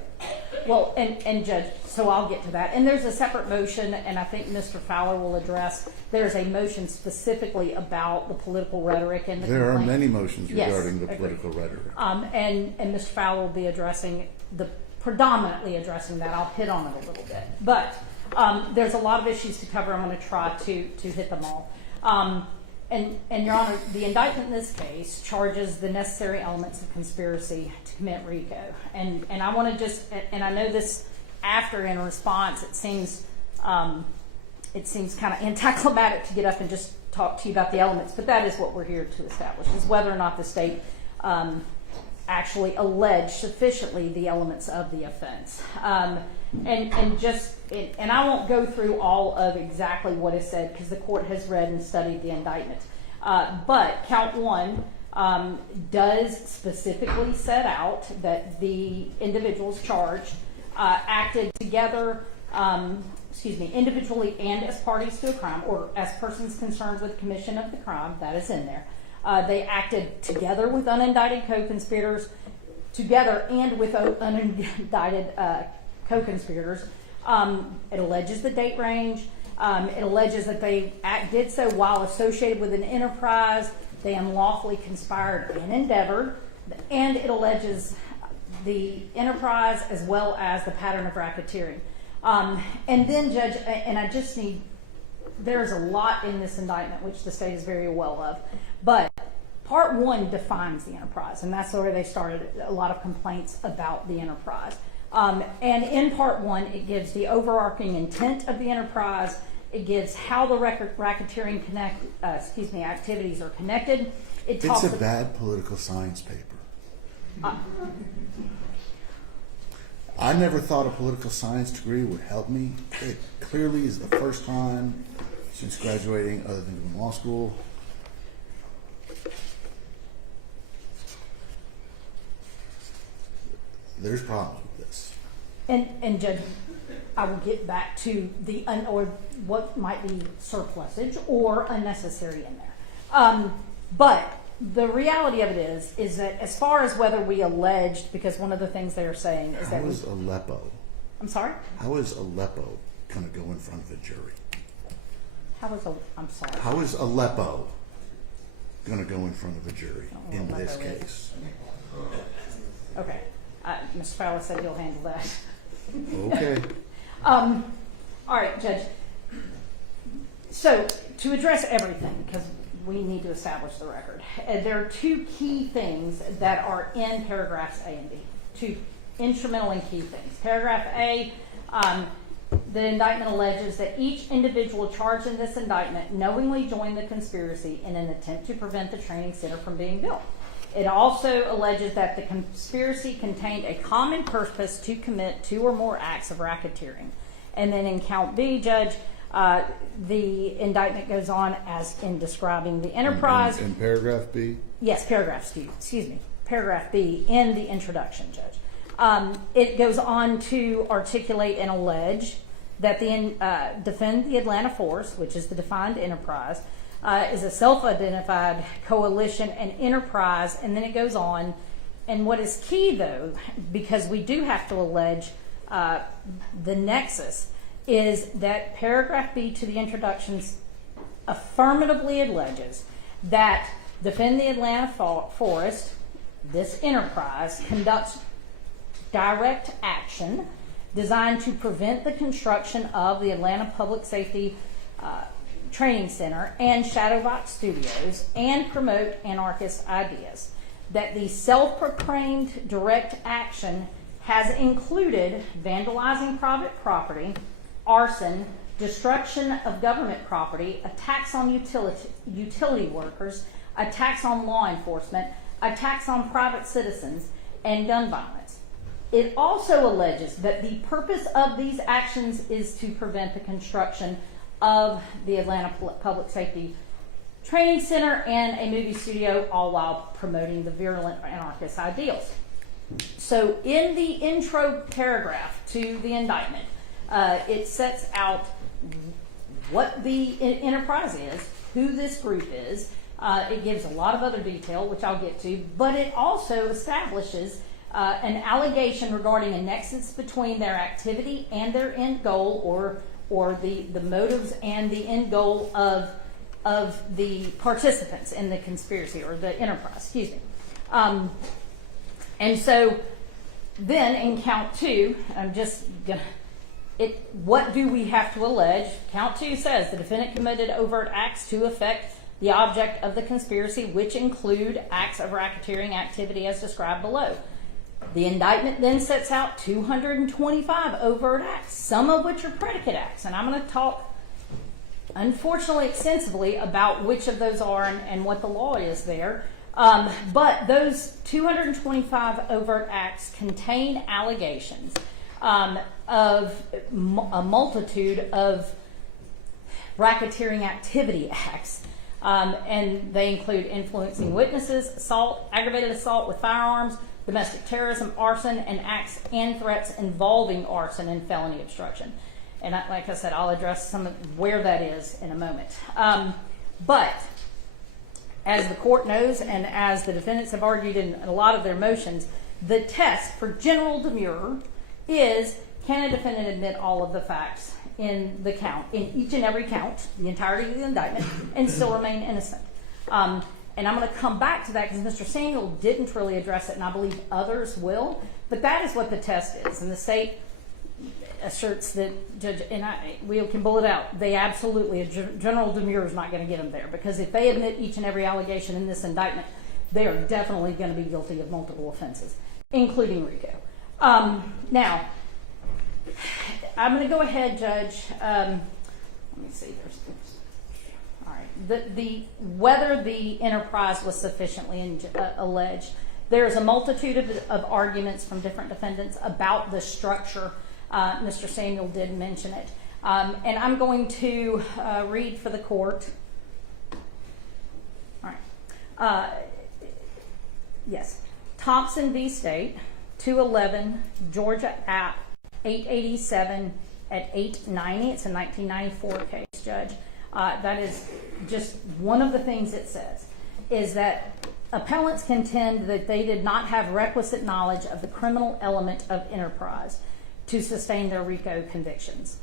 Well, and Judge, so I'll get to that. And there's a separate motion, and I think Mr. Fowler will address, there's a motion specifically about the political rhetoric in the There are complaint. many motions Yes, regarding the agreed. political rhetoric. And Mr. Fowler will be predominantly addressing that. I'll hit on it a little bit. But there's a lot of issues to cover. I'm going to try to hit them all. And Your Honor, the indictment in this case charges the necessary elements of conspiracy to commit RICO. And I want to just, and I know this after in response, it seems kind of anticlimactic to get up and just talk to you about the elements, but that is what we're here to establish, is whether or not the state actually alleged sufficiently the elements of the offense. And I won't go through all of exactly what is said because the court has read and studied the indictment. But count one does specifically set out that the individuals charged acted together, individually and as parties to a crime, or as persons concerned with commission of the crime. That is in there. They acted together with unindicted co-conspirators, together and with unindicted co-conspirators. It alleges the date range. It alleges that they did so while associated with an enterprise. They unlawfully conspired and endeavored. And it alleges the enterprise as well as the pattern of racketeering. And then, Judge, and I just need, there's a lot in this indictment which the state is very well of, but part one defines the enterprise, and that's where they started a lot of complaints about the enterprise. And in part one, it gives the overarching intent of the enterprise. It gives how the racketeering activities are connected. It's a bad political science paper. I never thought a political science degree would help me. It clearly is the first time since graduating, other than from law school. There's problems with this. And Judge, I will get back to or what might be surplusage or unnecessary in there. But the reality of it is that as far as whether we alleged, because one of the things they're saying is that How is Aleppo? I'm sorry? How is Aleppo going to go in front of a jury? I'm sorry. How is Aleppo going to go in front of a jury I don't know in what this Aleppo is. case? Okay. Mr. Fowler said you'll handle that. Okay. All right, Judge. So to address everything, because we need to establish the record, there are two key things that are in paragraphs A and B. Two instrumental and key things. Paragraph A, the indictment alleges that each individual charged in this indictment knowingly joined the conspiracy in an attempt to prevent the training center from being built. It also alleges that the conspiracy contained a common purpose to commit two or more acts of racketeering. And then in count B, Judge, the indictment goes on as in describing the enterprise. In paragraph B? Yes, paragraph B in the introduction, Judge. It goes on to articulate and allege that the defend the Atlanta force, which is the defined enterprise, is a self-identified coalition and enterprise, and then it goes on. And what is key, though, because we do have to allege the nexus, is that paragraph B to the introductions affirmatively alleges that defend the Atlanta forest, this enterprise, conducts direct action designed to prevent the construction of the Atlanta Public Safety Training Center and Shadowbox Studios and promote anarchist ideas. That the self-proclaimed direct action has included vandalizing private property, arson, destruction of government property, attacks on utility workers, attacks on law enforcement, attacks on private citizens, and gun violence. It also alleges that the purpose of these actions is to prevent the construction of the Atlanta Public Safety Training Center and a movie studio, all while promoting the virulent anarchist ideals. So in the intro paragraph to the indictment, it sets out what the enterprise is, who this group is. It gives a lot of other detail, which I'll get to, but it also establishes an allegation regarding a nexus between their activity and their end goal, or the motives and the end goal of the participants in the conspiracy or the enterprise, excuse me. And so then in count 2, I'm just gonna, what do we have to allege? Count 2 says the defendant committed overt acts to affect the object of the conspiracy, which include acts of racketeering activity as described below. The indictment then sets out 225 overt acts, some of which are predicate acts. And I'm going to talk, unfortunately, extensively about which of those are and what the law is there. But those 225 overt acts contain allegations of a multitude of racketeering activity acts. And they include influencing witnesses, assault, aggravated assault with firearms, domestic terrorism, arson, and acts and threats involving arson and felony obstruction. And like I said, I'll address some of where that is in a moment. But as the court knows, and as the defendants have argued in a lot of their motions, the test for general demurrer is, can a defendant admit all of the facts in the count, in each and every count, the entirety of the indictment, and still remain innocent? And I'm going to come back to that because Mr. Samuel didn't really address it, and I believe others will. But that is what the test is. And the state asserts that Judge, and we can bullet out, they absolutely, general demurrer is not going to get them there, because if they admit each and every allegation in this indictment, they are definitely going to be guilty of multiple offenses, including RICO. Now, I'm going to go ahead, Judge. Let me see. All right. Whether the enterprise was sufficiently alleged, there is a multitude of arguments from different defendants about the structure. Mr. Samuel did mention it. And I'm going to read for the court. All right. Yes. Thompson v. State, 211, Georgia App, 887 at 890. It's a 1994 case, Judge. That is just one of the things it says, is that appellants contend that they did not have requisite knowledge of the criminal element of enterprise to sustain their RICO convictions.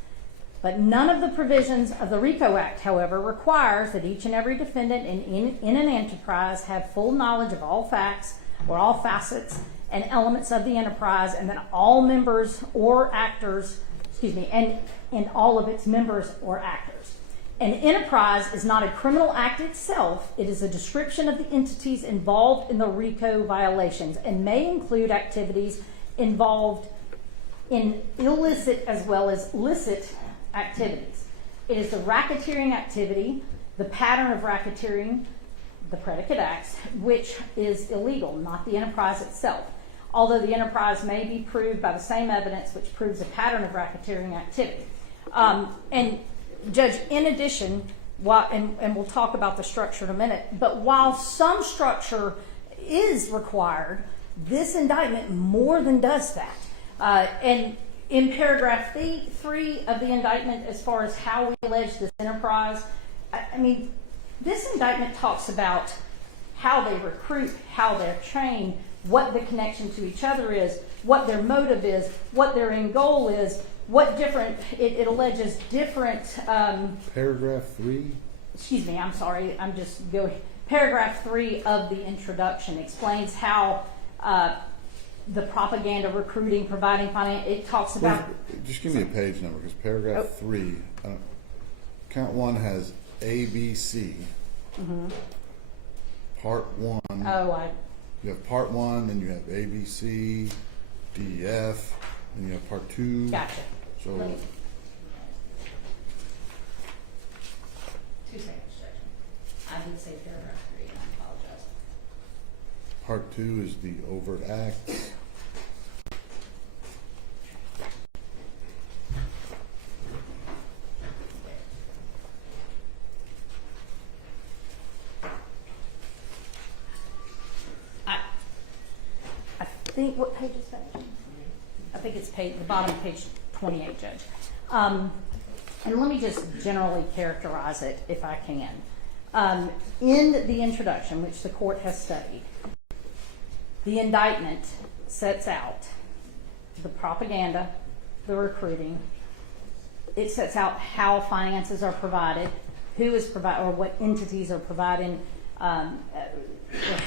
But none of the provisions of the RICO Act, however, requires that each and every defendant in an enterprise have full knowledge of all facts or all facets and elements of the enterprise, and that all members or actors, and all of its members or actors. An enterprise is not a criminal act itself. It is a description of the entities involved in the RICO violations and may include activities involved in illicit as well as licit activities. It is the racketeering activity, the pattern of racketeering, the predicate acts, which is illegal, not the enterprise itself. Although the enterprise may be proved by the same evidence which proves a pattern of racketeering activity. And Judge, in addition, and we'll talk about the structure in a minute, but while some structure is required, this indictment more than does that. And in paragraph 3 of the indictment, as far as how we allege this enterprise, I mean, this indictment talks about how they recruit, how they're trained, what the connection to each other is, what their motive is, what their end goal is, what different, it alleges different... Paragraph 3? Excuse me, I'm sorry, I'm just going... Paragraph 3 of the introduction explains how the propaganda, recruiting, providing finance. It talks about. Just give me a page number, because paragraph Oh. 3, count 1 has A, B, C. Part 1. You have part 1, then you have A, B, C, D, F, then you have part 2. Gotcha. So, Let me- 2 seconds, Judge. I did say paragraph 3, and I apologize. part 2 is the overt acts. I think, what page is that? I think it's the bottom of page 28, Judge. And let me just generally characterize it, if I can. In the introduction, which the court has studied, the indictment sets out the propaganda, the recruiting. It sets out how finances are provided, who is or what entities are providing, or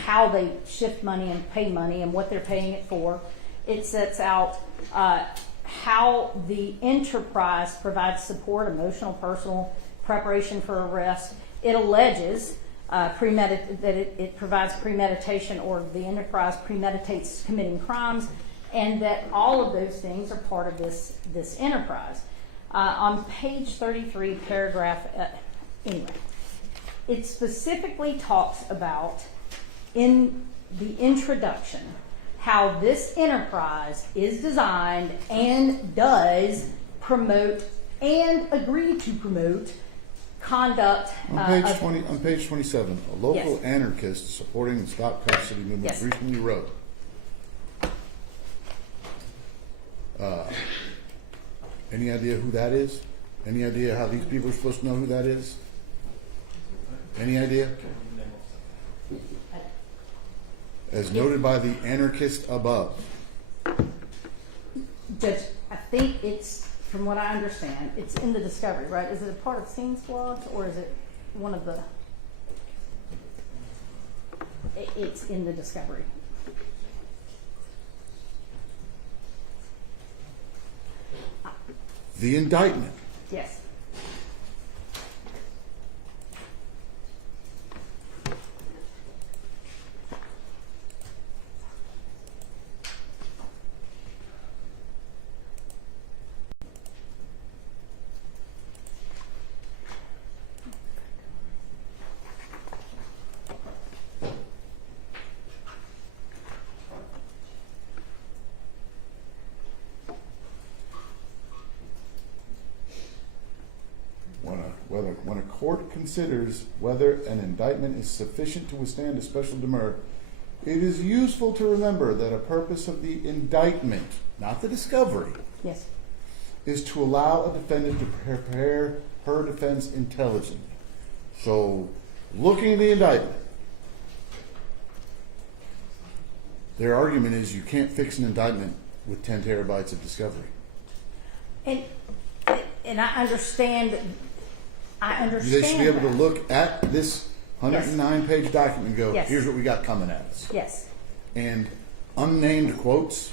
how they shift money and pay money and what they're paying it for. It sets out how the enterprise provides support, emotional, personal, preparation for arrest. It alleges that it provides premeditation, or the enterprise premeditates committing crimes, and that all of those things are part of this enterprise. On page 33, paragraph, anyway, it specifically talks about, in the introduction, how this enterprise is designed and does promote and agree to promote conduct. On page 27, a local Yes. anarchist supporting the Stop Cop City movement Yes. recently wrote, any idea who that is? Any idea how these people are supposed to know who that is? Any idea? As noted by the anarchist above. Judge, I think it's, from what I understand, it's in the discovery, right? Is it a part of Scene's blogs, or is it one of the? It's in the discovery. The indictment. Yes. When a court considers whether an indictment is sufficient to withstand a special demurrer, it is useful to remember that a purpose of the indictment, not the discovery, Yes. is to allow a defendant to prepare her defense intelligently. So, looking at the indictment, their argument is you can't fix an indictment with 10 terabytes of discovery. And I understand. They should be able to that. look at this 109-page document and go, Yes. here's what we got coming at us. Yes. And unnamed quotes,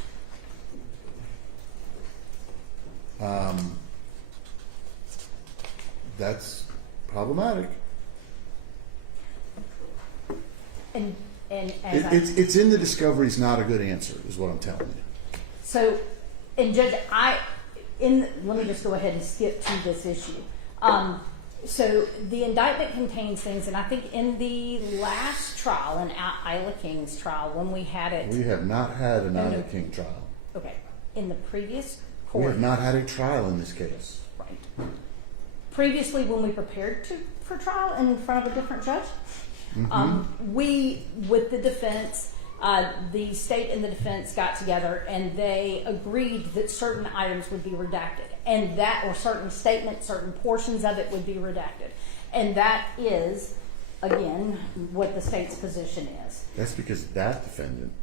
that's problematic. And as It's in the discovery is not a good answer, is what I'm telling you. So, and Judge, let me just go ahead and skip to this issue. So the indictment contains things, and I think in the last trial, in Isla King's trial, when we had it. We have not had an No, Isla no. King trial. Okay. In the previous We court. have not had a trial in this case. Right. Previously, when we prepared for trial in front of a different judge, we, with the defense, the state and the defense got together and they agreed that certain items would be redacted, and that, or certain statements, certain portions of it would be redacted. And that is, again, what the state's position is. That's because that defendant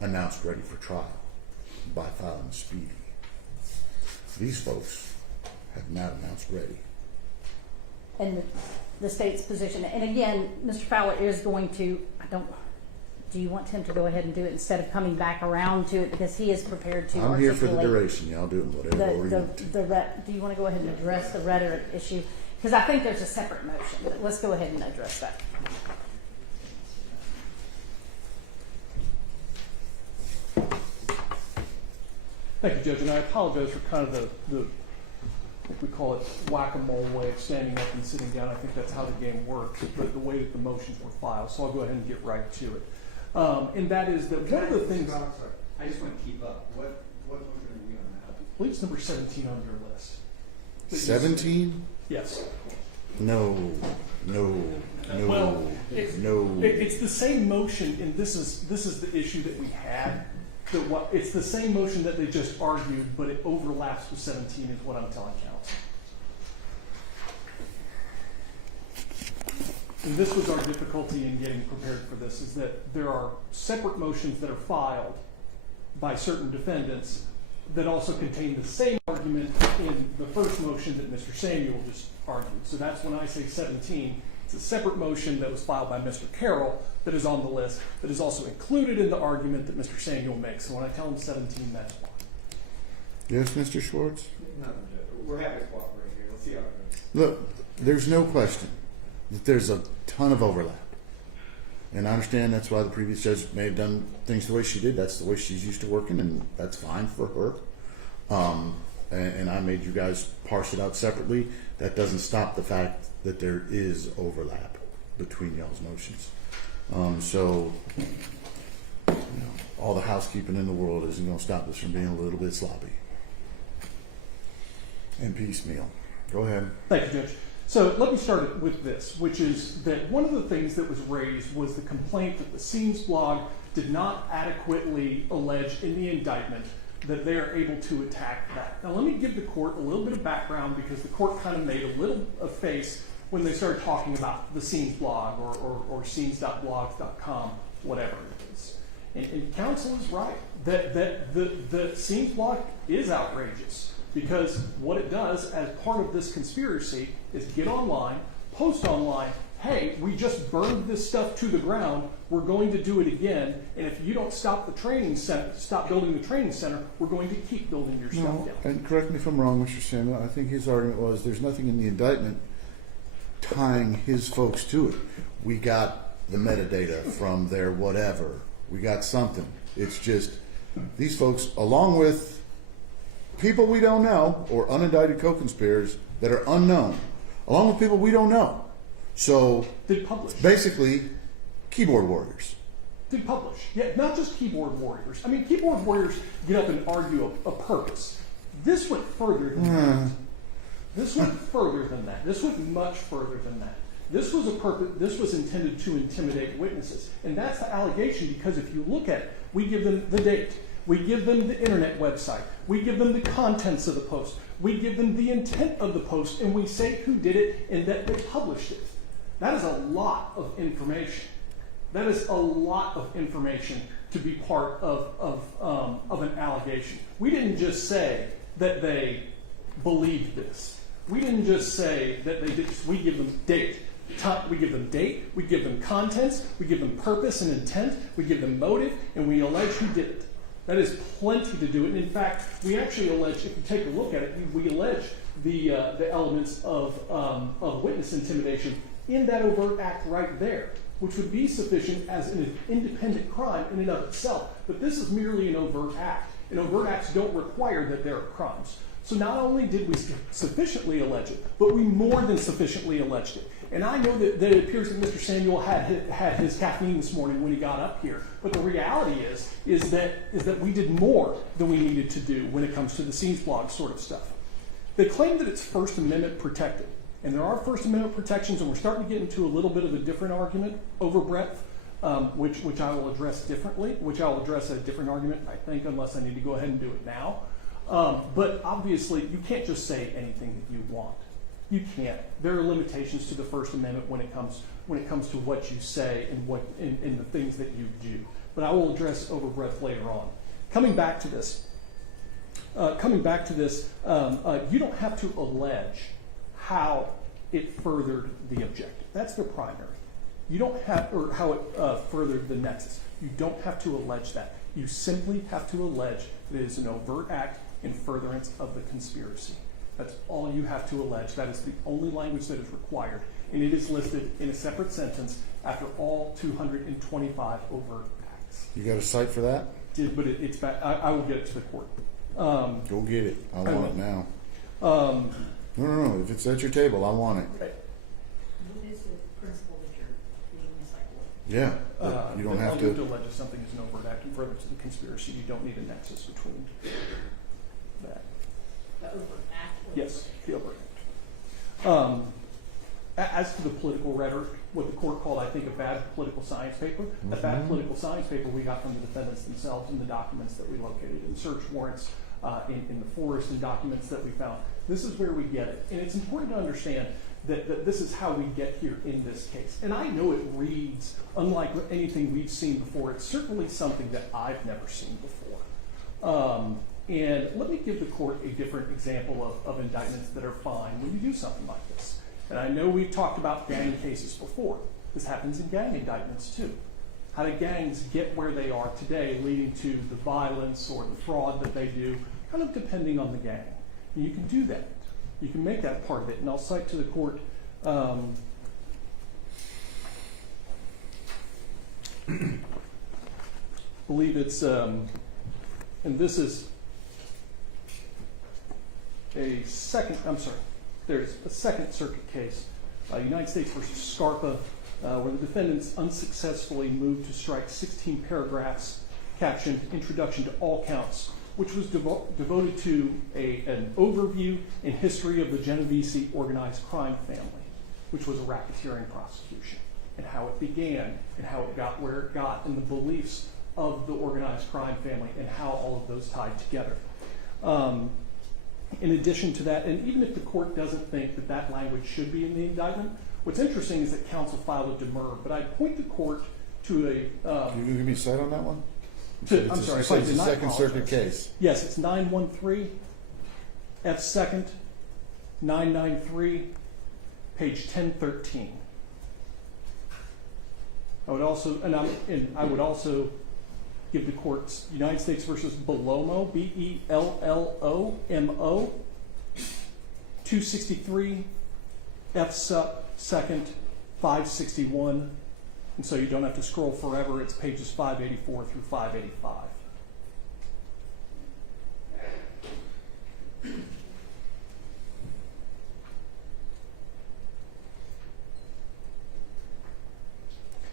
announced ready for trial by filing speedy. These folks have not announced ready. And the state's position. And again, Mr. Fowler is going to, do you want him to go ahead and do it instead of coming back around to it, because he is prepared to I'm here for the articulate duration. Y'all do whatever order you want. do you want to go ahead and address the rhetoric issue? Because I think there's a separate motion, but let's go ahead and address that. Thank you, Judge, and I apologize for kind of the if we call it whack-a-mole way of standing up and sitting down. I think that's how the game works, but the way that the motions were filed. So I'll go ahead and get right to it. And that is that one of the things... I just want to keep up. What motion are we on now? I believe it's number 17 on your list. 17? Yes. No. Well, it's the same motion, and this is the issue that we had. It's the same motion that they just argued, but it overlaps with 17 is what I'm telling counsel. And this was our difficulty in getting prepared for this, is that there are separate motions that are filed by certain defendants that also contain the same argument in the first motion that Mr. Samuel just argued. So that's when I say 17. It's a separate motion that was filed by Mr. Carroll that is on the list, that is also included in the argument that Mr. Samuel makes. So when I tell him 17, that's why. Yes, Mr. Schwartz? No, we're happy to cooperate here. Let's see how it goes. Look, there's no question that there's a ton of overlap. And I understand that's why the previous judge may have done things the way she did. That's the way she's used to working, and that's fine for her. And I made you guys parse it out separately. That doesn't stop the fact that there is overlap between y'all's motions. So, all the housekeeping in the world isn't going to stop us from being a little bit sloppy and piecemeal. Go ahead. Thank you, Judge. So let me start with this, which is that one of the things that was raised was the complaint that the Scenes blog did not adequately allege in the indictment that they are able to attack that. Now let me give the court a little bit of background, because the court kind of made a little face when they started talking about the Scenes blog or scenes.blogs.com, whatever it is. And counsel is right that the Scenes blog is outrageous, because what it does as part of this conspiracy is get online, post online, hey, we just burned this stuff to the ground, we're going to do it again, and if you don't stop the training center, stop building the training center, we're going to keep building your stuff down. And correct me if I'm wrong, Mr. Samuel, I think his argument was there's nothing in the indictment tying his folks to it. We got the metadata from their whatever. We got something. It's just these folks, along with people we don't know, or unindicted co-conspirators that are unknown, along with people we don't know. So, Did publish. Basically, keyboard warriors. Did publish. Yeah, not just keyboard warriors. I mean, keyboard warriors get up and argue a purpose. This went further than that. This went further than that. This went much further than that. This was a purpose. This was intended to intimidate witnesses, and that's the allegation. Because if you look at it, we give them the date, we give them the internet website, we give them the contents of the post, we give them the intent of the post, and we say who did it and that they published it. That is a lot of information. That is a lot of information to be part of an allegation. We didn't just say that they believed this. We didn't just say that they did. We give them date. We give them date. We give them contents. We give them purpose and intent. We give them motive, and we allege who did it. That is plenty to do it. And in fact, we actually allege, if you take a look at it, we allege the elements of witness intimidation in that overt act right there, which would be sufficient as an independent crime in and of itself. But this is merely an overt act, and overt acts don't require that there are crimes. So not only did we sufficiently allege it, but we more than sufficiently alleged it. And I know that it appears that Mr. Samuel had his caffeine this morning when he got up here. But the reality is that we did more than we needed to do when it comes to the Scenes blog sort of stuff. They claim that it's First Amendment protected. And there are First Amendment protections, and we're starting to get into a little bit of a different argument over breadth, which I will address differently, which I'll address a different argument, I think, unless I need to go ahead and do it now. But obviously, you can't just say anything that you want. You can't. There are limitations to the First Amendment when it comes to what you say and the things that you do. But I will address over breadth later on. Coming back to this, you don't have to allege how it furthered the objective. That's the primary. You don't have, or how it furthered the nexus. You don't have to allege that. You simply have to allege that it is an overt act in furtherance of the conspiracy. That's all you have to allege. That is the only language that is required. And it is listed in a separate sentence after all 225 overt acts. You got a cite for that? But it's back. I will get it to the court. Go get it. I want it now. Um, No. If it's at your table, I want it. What is the principle that you're being recycled? Yeah. But you don't have all you have to to. allege if something is an overt act in furtherance of the conspiracy. You don't need a nexus between that. The overt act? Yes, the overt act. As to the political rhetoric, what the court called, I think, a bad political science paper. A bad political science paper we got from the defendants themselves in the documents that we located, in search warrants, in the forest, and documents that we found. This is where we get it. And it's important to understand that this is how we get here in this case. And I know it reads unlike anything we've seen before. It's certainly something that I've never seen before. And let me give the court a different example of indictments that are fine when you do something like this. And I know we've talked about gang cases before. This happens in gang indictments too. How do gangs get where they are today, leading to the violence or the fraud that they do, kind of depending on the gang. And you can do that. You can make that part of it. And I'll cite to the court believe it's, and this is a second, I'm sorry, there's a Second Circuit case, United States versus Scarpa, where the defendants unsuccessfully moved to strike 16 paragraphs captioned Introduction to All Counts, which was devoted to an overview and history of the Genovese organized crime family, which was a racketeering prosecution, and how it began, and how it got where it got, and the beliefs of the organized crime family, and how all of those tied together. In addition to that, and even if the court doesn't think that that language should be in the indictment, what's interesting is that counsel filed a demurrer, but I'd point the court to a... You gonna give me a cite on that one? I'm sorry, if I It's did a not Second Circuit apologize. case. Yes, it's 913 F. 2nd 993, page 1013. I would also give the courts United States versus Bellomo, Bellomo, 263 F. 2nd 561. And so you don't have to scroll forever. It's pages 584 through 585.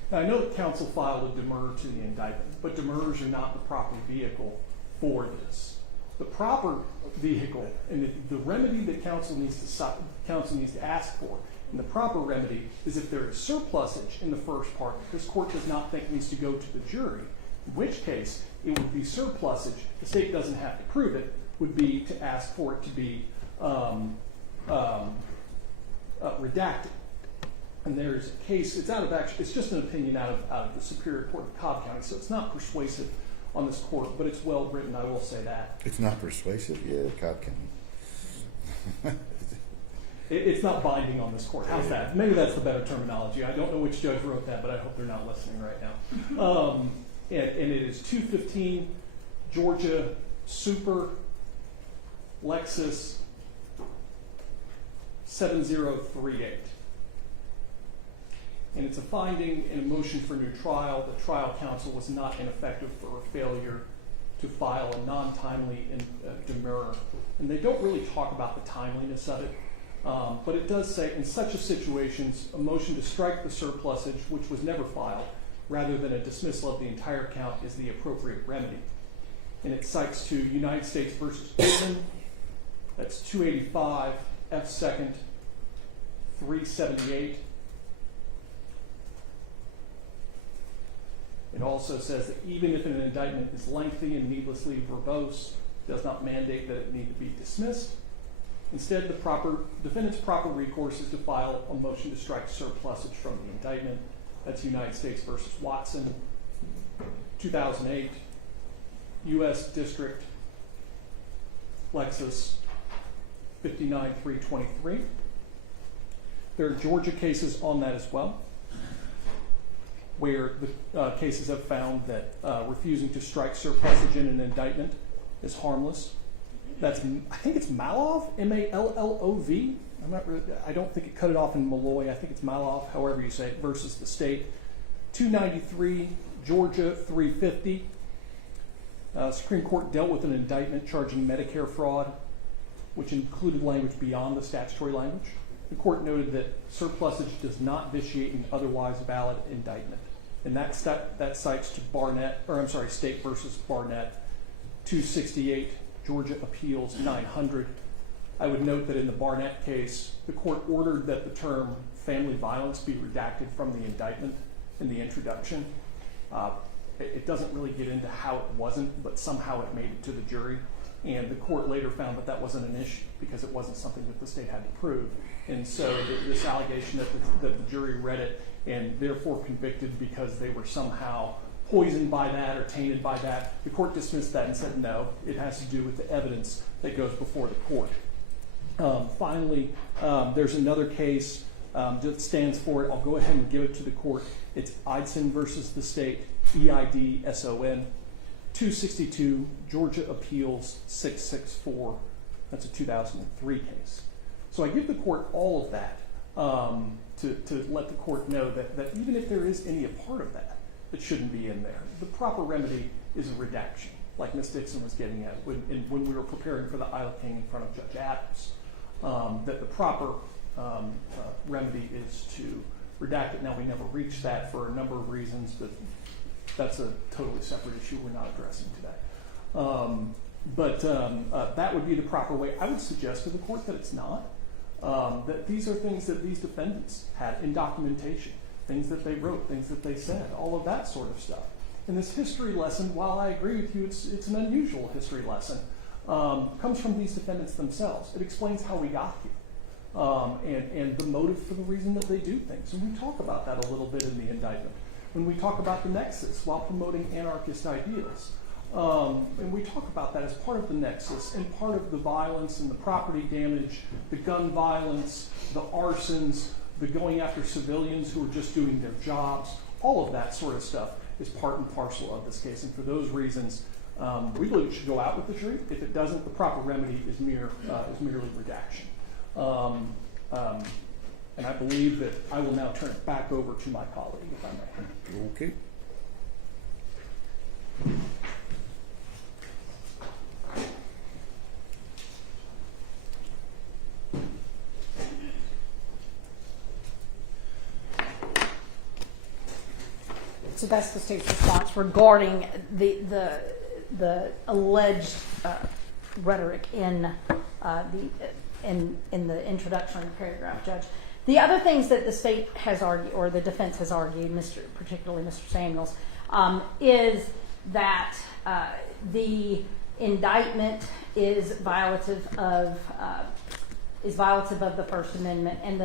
Now, I know that counsel filed a demurrer to the indictment, but demurrers are not the proper vehicle for this. The proper vehicle and the remedy that counsel needs to ask for, and the proper remedy is if there is surplusage in the first part that this court does not think needs to go to the jury, in which case it would be surplusage. The state doesn't have to prove it, would be to ask for it to be redacted. And there's a case, it's just an opinion out of the Superior Court of Cobb County, so it's not persuasive on this court, but it's well written, I will say that. It's not persuasive? Yeah, Cobb County. It's not binding on this court. How's that? Maybe that's the better terminology. I don't know which judge wrote that, but I hope they're not listening right now. And it is 215 Georgia Super Lexus 7038. And it's a finding in a motion for new trial. The trial counsel was not ineffective for a failure to file a non-timely demurrer. And they don't really talk about the timeliness of it. But it does say, in such a situations, a motion to strike the surplusage, which was never filed, rather than a dismissal of the entire count, is the appropriate remedy. And it cites to United States versus Pittman. That's 285 F. 2nd 378. It also says that even if an indictment is lengthy and needlessly verbose, it does not mandate that it need to be dismissed. Instead, the defendant's proper recourse is to file a motion to strike surplusage from the indictment. That's United States versus Watson, 2008, U.S. District, Lexus 59323. There are Georgia cases on that as well. where the cases have found that refusing to strike surplusage in an indictment is harmless. That's, I think it's Malov, M-A-L-L-O-V. I don't think it cut it off in Malloy. I think it's Malov, however you say it, versus the state. 293, Georgia 350. Supreme Court dealt with an indictment charging Medicare fraud, which included language beyond the statutory language. The court noted that surplusage does not vitiate an otherwise valid indictment. And that cites to State versus Barnett, 268, Georgia Appeals 900. I would note that in the Barnett case, the court ordered that the term family violence be redacted from the indictment in the introduction. It doesn't really get into how it wasn't, but somehow it made it to the jury. And the court later found that that wasn't an issue because it wasn't something that the state had to prove. And so this allegation that the jury read it and therefore convicted because they were somehow poisoned by that or tainted by that, the court dismissed that and said no, it has to do with the evidence that goes before the court. Finally, there's another case that stands for it. I'll go ahead and give it to the court. It's Eidson versus the state, E-I-D-S-O-N, 262, Georgia Appeals 664. That's a 2003 case. So I give the court all of that to let the court know that even if there is any a part of that shouldn't be in there, the proper remedy is a redaction, like Ms. Dixon was getting at when we were preparing for the Isle King in front of Judge Adams. That the proper remedy is to redact it. Now, we never reached that for a number of reasons, but that's a totally separate issue we're not addressing today. That would be the proper way. I would suggest to the court that it's not. That these are things that these defendants had in documentation, things that they wrote, things that they said, all of that sort of stuff. And this history lesson, while I agree with you, it's an unusual history lesson, comes from these defendants themselves. It explains how we got here and the motive for the reason that they do things. And we talk about that a little bit in the indictment. When we talk about the nexus while promoting anarchist ideals. And we talk about that as part of the nexus and part of the violence and the property damage, the gun violence, the arsons, the going after civilians who are just doing their jobs. All of that sort of stuff is part and parcel of this case. And for those reasons, we believe it should go out with the jury. If it doesn't, the proper remedy is merely redaction. And I believe that I will now turn it back over to my colleague, if I may. Okay. So that's the state's response regarding the alleged rhetoric in the introductory paragraph, Judge. The other things that the state has argued, or the defense has argued, particularly Mr. Samuels, is that the indictment is violative of the First Amendment, and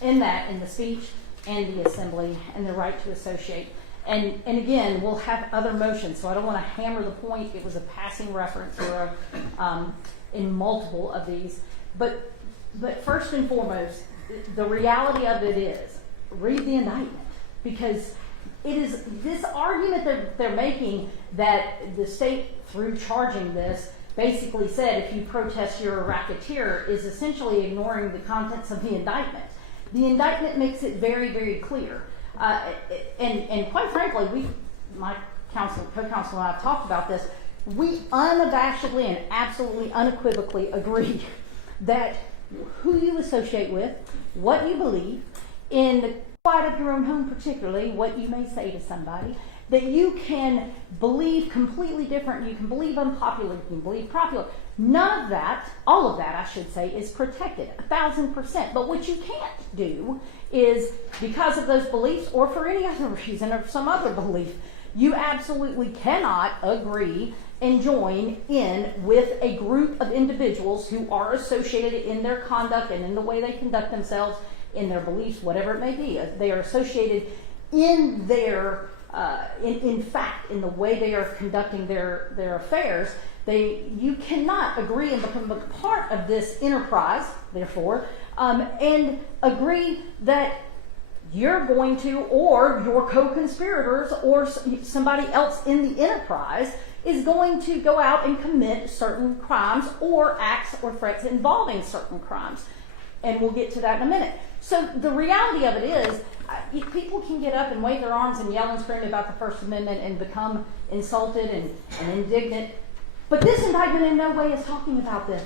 in the speech and the assembly and the right to associate. And again, we'll have other motions, so I don't want to hammer the point. It was a passing reference or in multiple of these. But first and foremost, the reality of it is, read the indictment, because it is this argument that they're making that the state, through charging this, basically said if you protest you're a racketeer, is essentially ignoring the contents of the indictment. The indictment makes it very, very clear. And quite frankly, my co-counsel and I have talked about this, we unabashedly and absolutely unequivocally agree that who you associate with, what you believe, in the quiet of your own home particularly, what you may say to somebody, that you can believe completely different, you can believe unpopular, you can believe popular. None of that, all of that I should say, is protected, 1,000%. But what you can't do is, because of those beliefs or for any other reason or some other belief, you absolutely cannot agree and join in with a group of individuals who are associated in their conduct and in the way they conduct themselves, in their beliefs, whatever it may be. They are associated in their, in fact, in the way they are conducting their affairs. You cannot agree and become a part of this enterprise, therefore, and agree that you're going to, or your co-conspirators, or somebody else in the enterprise is going to go out and commit certain crimes or acts or threats involving certain crimes. And we'll get to that in a minute. So the reality of it is, people can get up and wave their arms and yell and scream about the First Amendment and become insulted and indignant. But this indictment in no way is talking about this.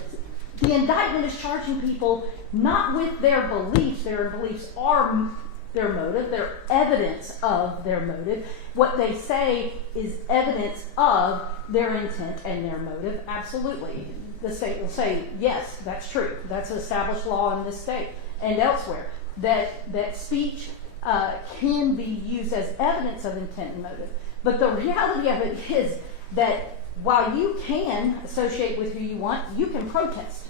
The indictment is charging people not with their beliefs. Their beliefs are their motive. They're evidence of their motive. What they say is evidence of their intent and their motive. Absolutely. The state will say, yes, that's true. That's established law in this state and elsewhere. That speech can be used as evidence of intent and motive. But the reality of it is that while you can associate with who you want, you can protest.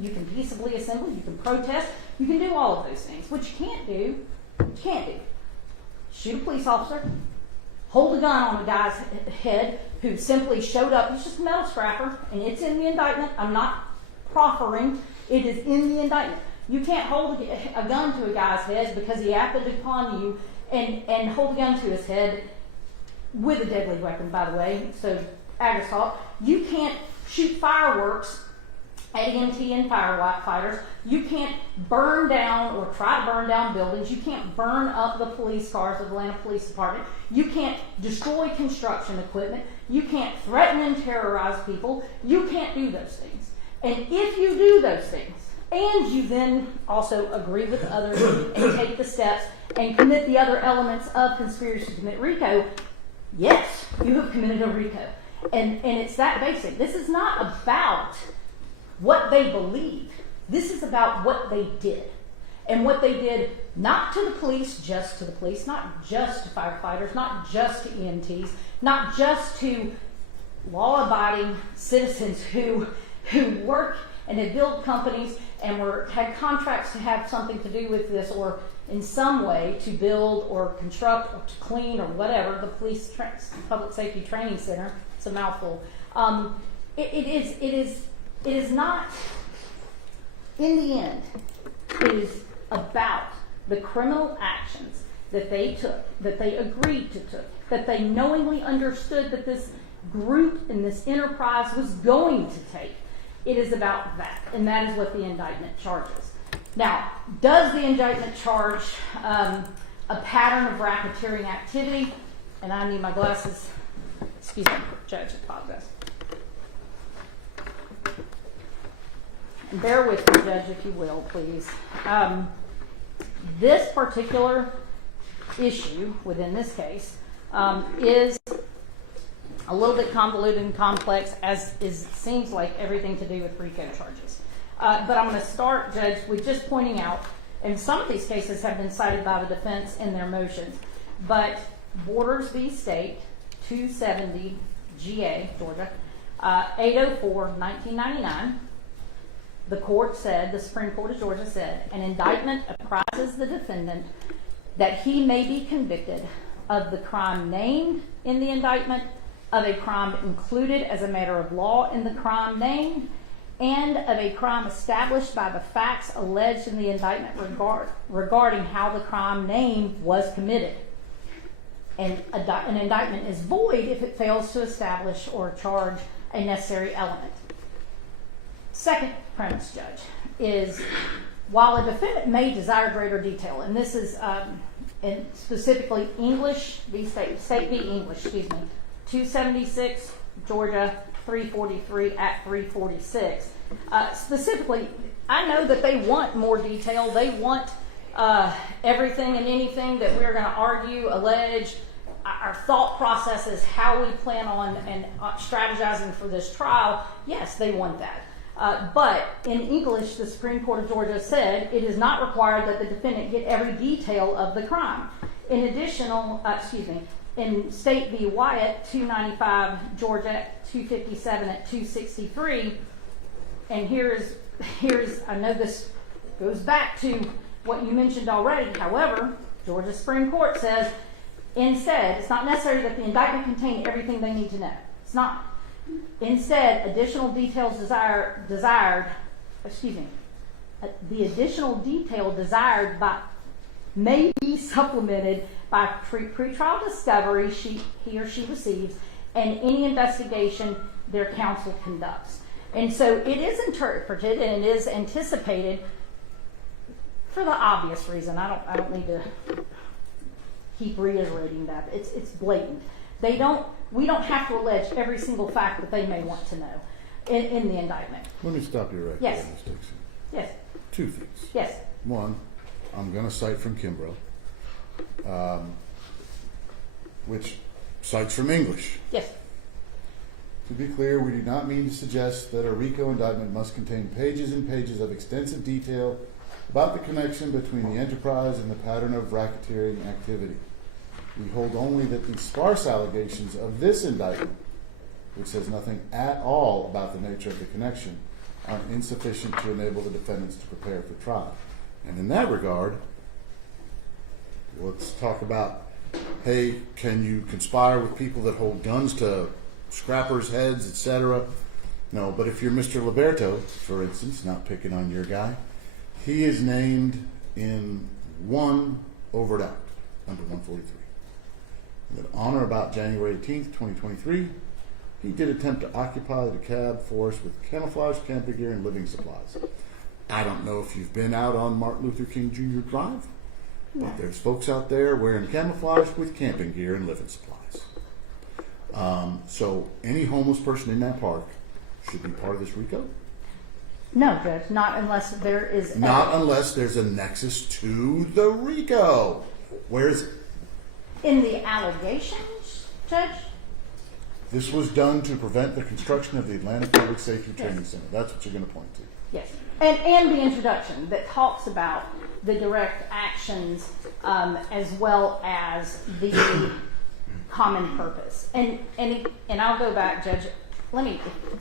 You can peaceably assemble, you can protest, you can do all of those things. What you can't do, shoot a police officer, hold a gun on a guy's head who simply showed up. He's just a metal scrapper, and it's in the indictment. I'm not proffering. It is in the indictment. You can't hold a gun to a guy's head because he happened upon you and hold a gun to his head with a deadly weapon, by the way, so assault. You can't shoot fireworks at EMT and firefighters. You can't burn down or try to burn down buildings. You can't burn up the police cars of the Atlanta Police Department. You can't destroy construction equipment. You can't threaten and terrorize people. You can't do those things. And if you do those things, and you then also agree with others and take the steps and commit the other elements of conspiracy to commit RICO, yes, you have committed a RICO. And it's that basic. This is not about what they believe. This is about what they did. And what they did not to the police, just to the police, not just to firefighters, not just to EMTs, not just to law-abiding citizens who work and have built companies and had contracts to have something to do with this, or in some way to build or construct or to clean or whatever, the police public safety training center. It's a mouthful. It is not, in the end, it is about the criminal actions that they took, that they agreed to take, that they knowingly understood that this group and this enterprise was going to take. It is about that, and that is what the indictment charges. Now, does the indictment charge a pattern of racketeering activity? And I need my glasses. Excuse me, Judge, I apologize. And bear with me, Judge, if you will, please. This particular issue within this case is a little bit convoluted and complex, as seems like everything to do with RICO charges. But I'm going to start, Judge, with just pointing out, and some of these cases have been cited by the defense in their motions, but Borders v. State, 270 GA, Georgia, 804, 1999, the court said, the Supreme Court of Georgia said, an indictment apprises the defendant that he may be convicted of the crime named in the indictment, of a crime included as a matter of law in the crime named, and of a crime established by the facts alleged in the indictment regarding how the crime named was committed. And an indictment is void if it fails to establish or charge a necessary element. Second premise, Judge, is while a defendant may desire greater detail, and this is in specifically English v. State v. English, 276 Georgia 343 at 346. Specifically, I know that they want more detail. They want everything and anything that we're going to argue, allege, our thought processes, how we plan on and strategizing for this trial. Yes, they want that. But in English, the Supreme Court of Georgia said it is not required that the defendant get every detail of the crime. In State v. Wyatt, 295 Georgia 257 at 263, and here's I know this goes back to what you mentioned already. However, Georgia Supreme Court says instead it's not necessary that the indictment contain everything they need to know. It's not. Instead, additional details the additional detail desired by may be supplemented by pretrial discovery he or she receives and any investigation their counsel conducts. And so it is interpreted and it is anticipated for the obvious reason. I don't need to keep reiterating that. It's blatant. We don't have to allege every single fact that they may want to know in the indictment. Let me stop you right Yes. there, Ms. Dixon. Yes. Two things. Yes. One, I'm going to cite from Kimbrough, which cites from English. Yes. To be clear, we do not mean to suggest that a RICO indictment must contain pages and pages of extensive detail about the connection between the enterprise and the pattern of racketeering activity. We hold only that the sparse allegations of this indictment, which says nothing at all about the nature of the connection, are insufficient to enable the defendants to prepare for trial. And in that regard, let's talk about, hey, can you conspire with people that hold guns to scrappers' heads, etc.? No, but if you're Mr. Liberto, for instance, not picking on your guy, he is named in one overt act under 143. That on or about January 18th, 2023, he did attempt to occupy the cab force with camouflage, camping gear, and living supplies. I don't know if you've been out on Martin Luther King Jr. Drive, but there's folks out there wearing camouflage with camping gear and living supplies. So any homeless person in that park should be part of this RICO? No, Judge, not unless there is... Not unless there's a nexus to the RICO. Where is it? In the allegations, Judge? This was done to prevent the construction of the Atlanta Public Safety Training Center. That's what you're going to point to. Yes. And the introduction that talks about the direct actions as well as the common purpose. And I'll go back, Judge. You're going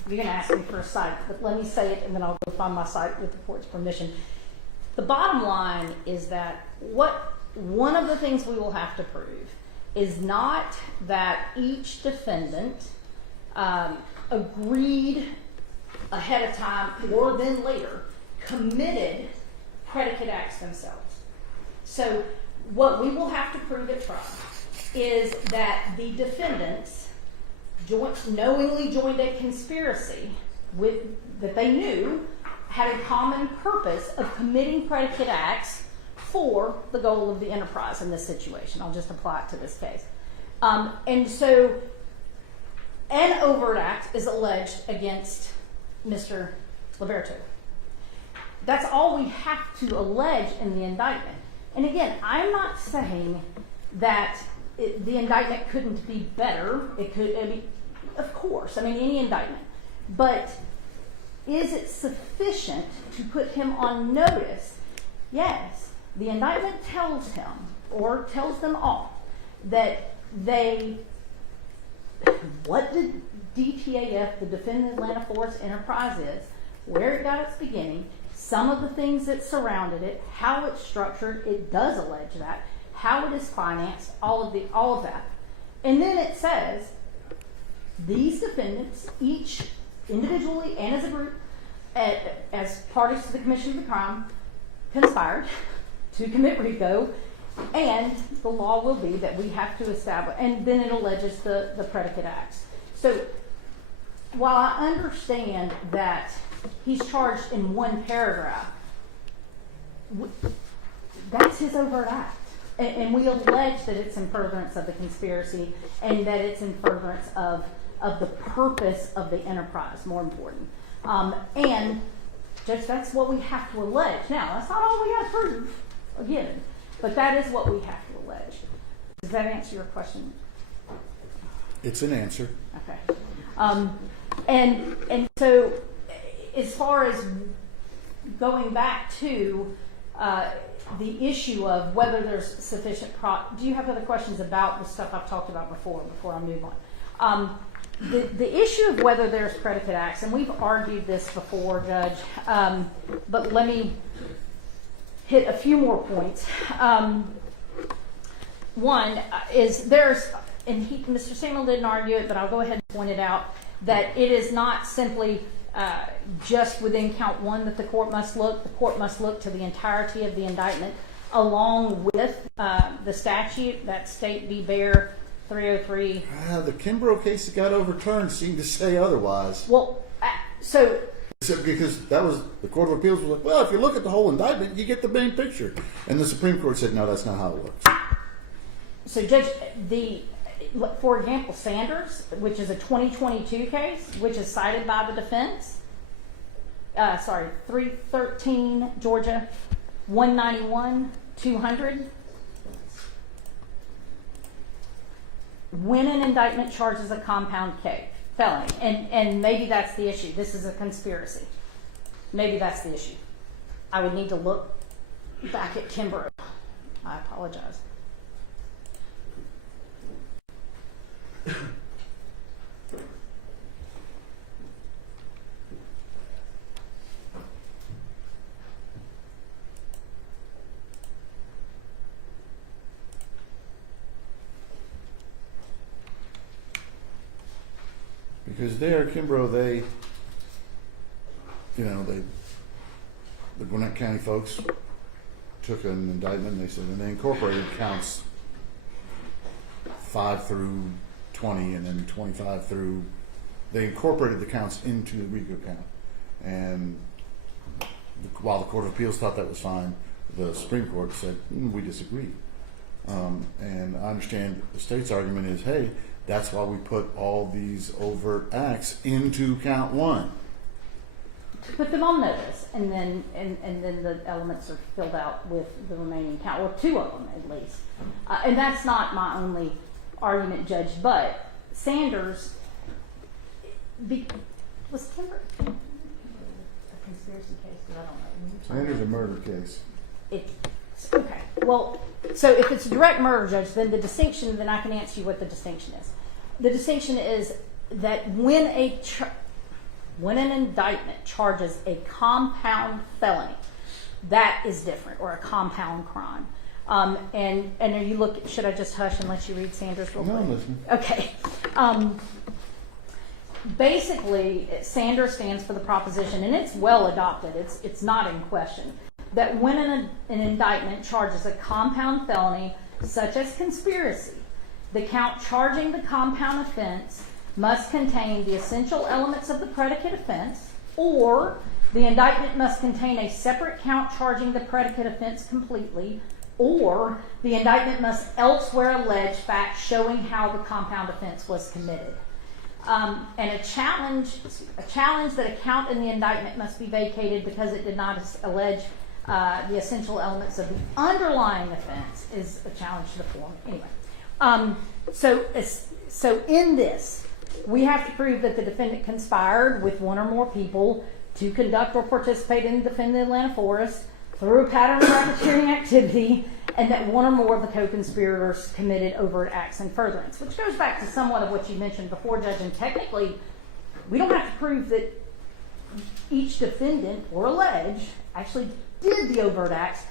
to ask me for a cite, but let me say it and then I'll go find my cite with the court's permission. The bottom line is that one of the things we will have to prove is not that each defendant agreed ahead of time or then later committed predicate acts themselves. So what we will have to prove at trial is that the defendants knowingly joined a conspiracy that they knew had a common purpose of committing predicate acts for the goal of the enterprise in this situation. I'll just apply it to this case. And so an overt act is alleged against Mr. Liberto. That's all we have to allege in the indictment. And again, I'm not saying that the indictment couldn't be better. It could, of course, any indictment. But is it sufficient to put him on notice? Yes. The indictment tells him, or tells them all, that what the DTAF, the Defendant Atlanta Force Enterprise is, where it got its beginning, some of the things that surrounded it, how it's structured, it does allege that, how it is financed, all of that. And then it says, these defendants, each individually and as a group, as parties to the commission of the crime, conspired to commit RICO, and the law will be that we have to establish, and then it alleges the predicate acts. So while I understand that he's charged in one paragraph, that's his overt act. And we allege that it's in furtherance of the conspiracy and that it's in furtherance of the purpose of the enterprise, more important. And Judge, that's what we have to allege. Now, that's not all we got to prove, again, but that is what we have to allege. Does that answer your question? It's an answer. Okay. And so, as far as going back to the issue of whether there's sufficient do you have other questions about the stuff I've talked about before I move on? The issue of whether there's predicate acts, and we've argued this before, Judge, but let me hit a few more points. One is Mr. Samuel didn't argue it, but I'll go ahead and point it out, that it is not simply just within count one that the court must look. The court must look to the entirety of the indictment. along with the statute, that State v. Bear 303. The Kimbrough case that got overturned seemed to say otherwise. Well, so Because that was, the Court of Appeals was like, well, if you look at the whole indictment, you get the main picture. And the Supreme Court said, no, that's not how it works. So, Judge, for example, Sanders, which is a 2022 case, which is cited by the defense, 313 Georgia 191 200. When an indictment charges a compound felony, and maybe that's the issue. This is a conspiracy. Maybe that's the issue. I would need to look back at Kimbrough. I apologize. Because there, Kimbrough, the Gwinnett County folks took an indictment, and they said, and they incorporated counts 5 through 20, and then 25 through. They incorporated the counts into the RICO count, and while the Court of Appeals thought that was fine, the Supreme Court said we disagree. And I understand the state's argument is, hey, that's why we put all these overt acts into count 1. Put them on notice, and then the elements are filled out with the remaining count, or 2 of them at least. And that's not my only argument, Judge, but Sanders, was Kimber a conspiracy case? I don't know. Sanders a murder case. Okay. Well, so if it's a direct murder, Judge, then the distinction, then I can answer you what the distinction is. The distinction is that when an indictment charges a compound felony, that is different, or a compound crime. And are you look? Should I just hush and let you read Sanders real quick? No, I'm listening. Okay. Basically, Sanders stands for the proposition, and it's well adopted. It's not in question, that when an indictment charges a compound felony, such as conspiracy, the count charging the compound offense must contain the essential elements of the predicate offense, or the indictment must contain a separate count charging the predicate offense completely, or the indictment must elsewhere allege facts showing how the compound offense was committed. And a challenge that a count in the indictment must be vacated because it did not allege the essential elements of the underlying offense is a challenge to the form. Anyway, so in this, we have to prove that the defendant conspired with one or more people to conduct or participate in the defendant Atlanta Forest through a pattern of racketeering activity, and that one or more of the co-conspirators committed overt acts in furtherance, which goes back to somewhat of what you mentioned before, Judge, and technically, we don't have to prove that each defendant, or allege, actually did the overt acts.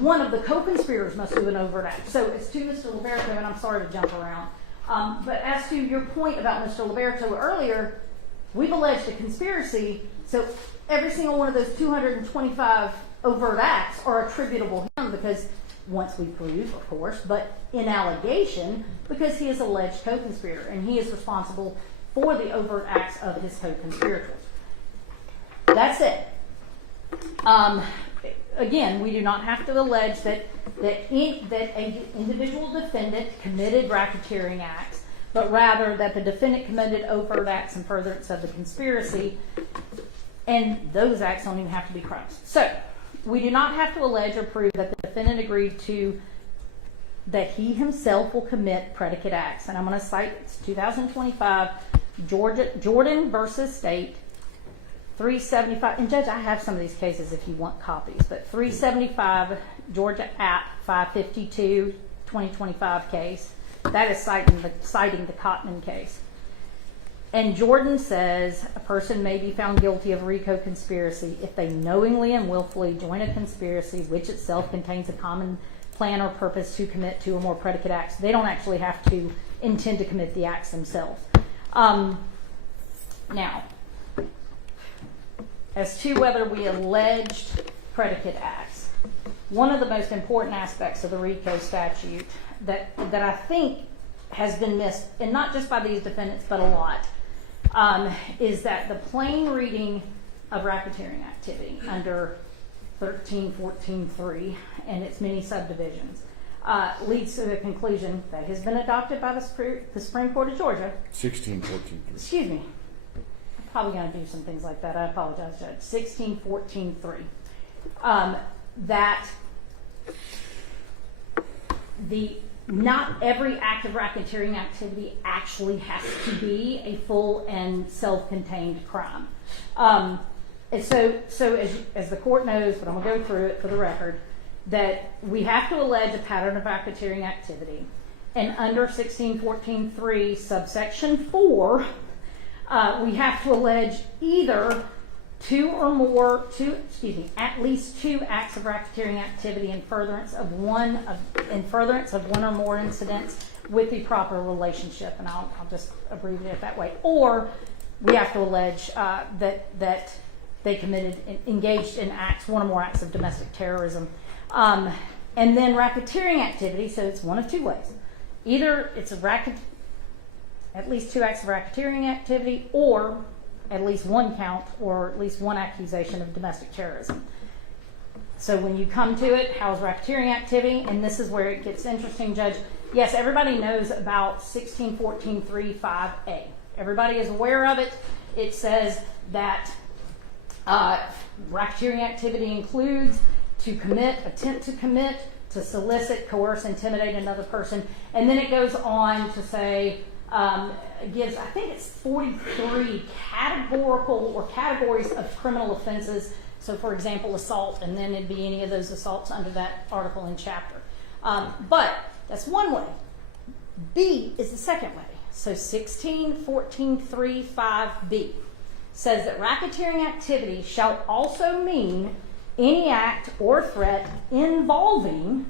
One of the co-conspirators must do an overt act. So it's to Mr. Liberto, and I'm sorry to jump around, but as to your point about Mr. Liberto earlier, we've alleged a conspiracy, so every single one of those 225 overt acts are attributable to him, because once we prove, of course, but in allegation, because he is alleged co-conspirator, and he is responsible for the overt acts of his co-conspirators. That's it. Again, we do not have to allege that an individual defendant committed racketeering acts, but rather that the defendant committed overt acts in furtherance of the conspiracy, and those acts don't even have to be crimes. So, we do not have to allege or prove that the defendant agreed to that he himself will commit predicate acts. And I'm going to cite, it's 2025 Jordan versus State 375. And Judge, I have some of these cases if you want copies, but 375 Georgia App 552 2025 case. That is citing the Cotman case. And Jordan says a person may be found guilty of RICO conspiracy if they knowingly and willfully join a conspiracy which itself contains a common plan or purpose to commit 2 or more predicate acts. They don't actually have to intend to commit the acts themselves. Now, as to whether we alleged predicate acts, one of the most important aspects of the RICO statute that I think has been missed, and not just by these defendants, but a lot, is that the plain reading of racketeering activity under 1314.3 and its many subdivisions leads to the conclusion that has been adopted by the Supreme Court of Georgia. 1614. Excuse me. I'm probably going to do some things like that. I apologize, Judge. 1614.3. That not every act of racketeering activity actually has to be a full and self-contained crime. And so as the court knows, but I'm going to go through it for the record, that we have to allege a pattern of racketeering activity. And under 1614.3, subsection 4, we have to allege either at least two acts of racketeering activity in furtherance of one or more incidents with the proper relationship, and I'll just abbreviate it that way. Or we have to allege that they engaged in one or more acts of domestic terrorism. And then racketeering activity, so it's one of two ways. Either it's at least two acts of racketeering activity, or at least one count or at least one accusation of domestic terrorism. So when you come to it, how's racketeering activity? And this is where it gets interesting, Judge. Yes, everybody knows about 1614.3.5a. Everybody is aware of it. It says that racketeering activity includes to commit, attempt to commit, to solicit, coerce, intimidate another person. And then it goes on to say, gives, I think it's 43 categories of criminal offenses. So for example, assault, and then it'd be any of those assaults under that article and chapter. But that's one way. B is the second way. So 1614.3.5b says that racketeering activity shall also mean any act or threat involving ...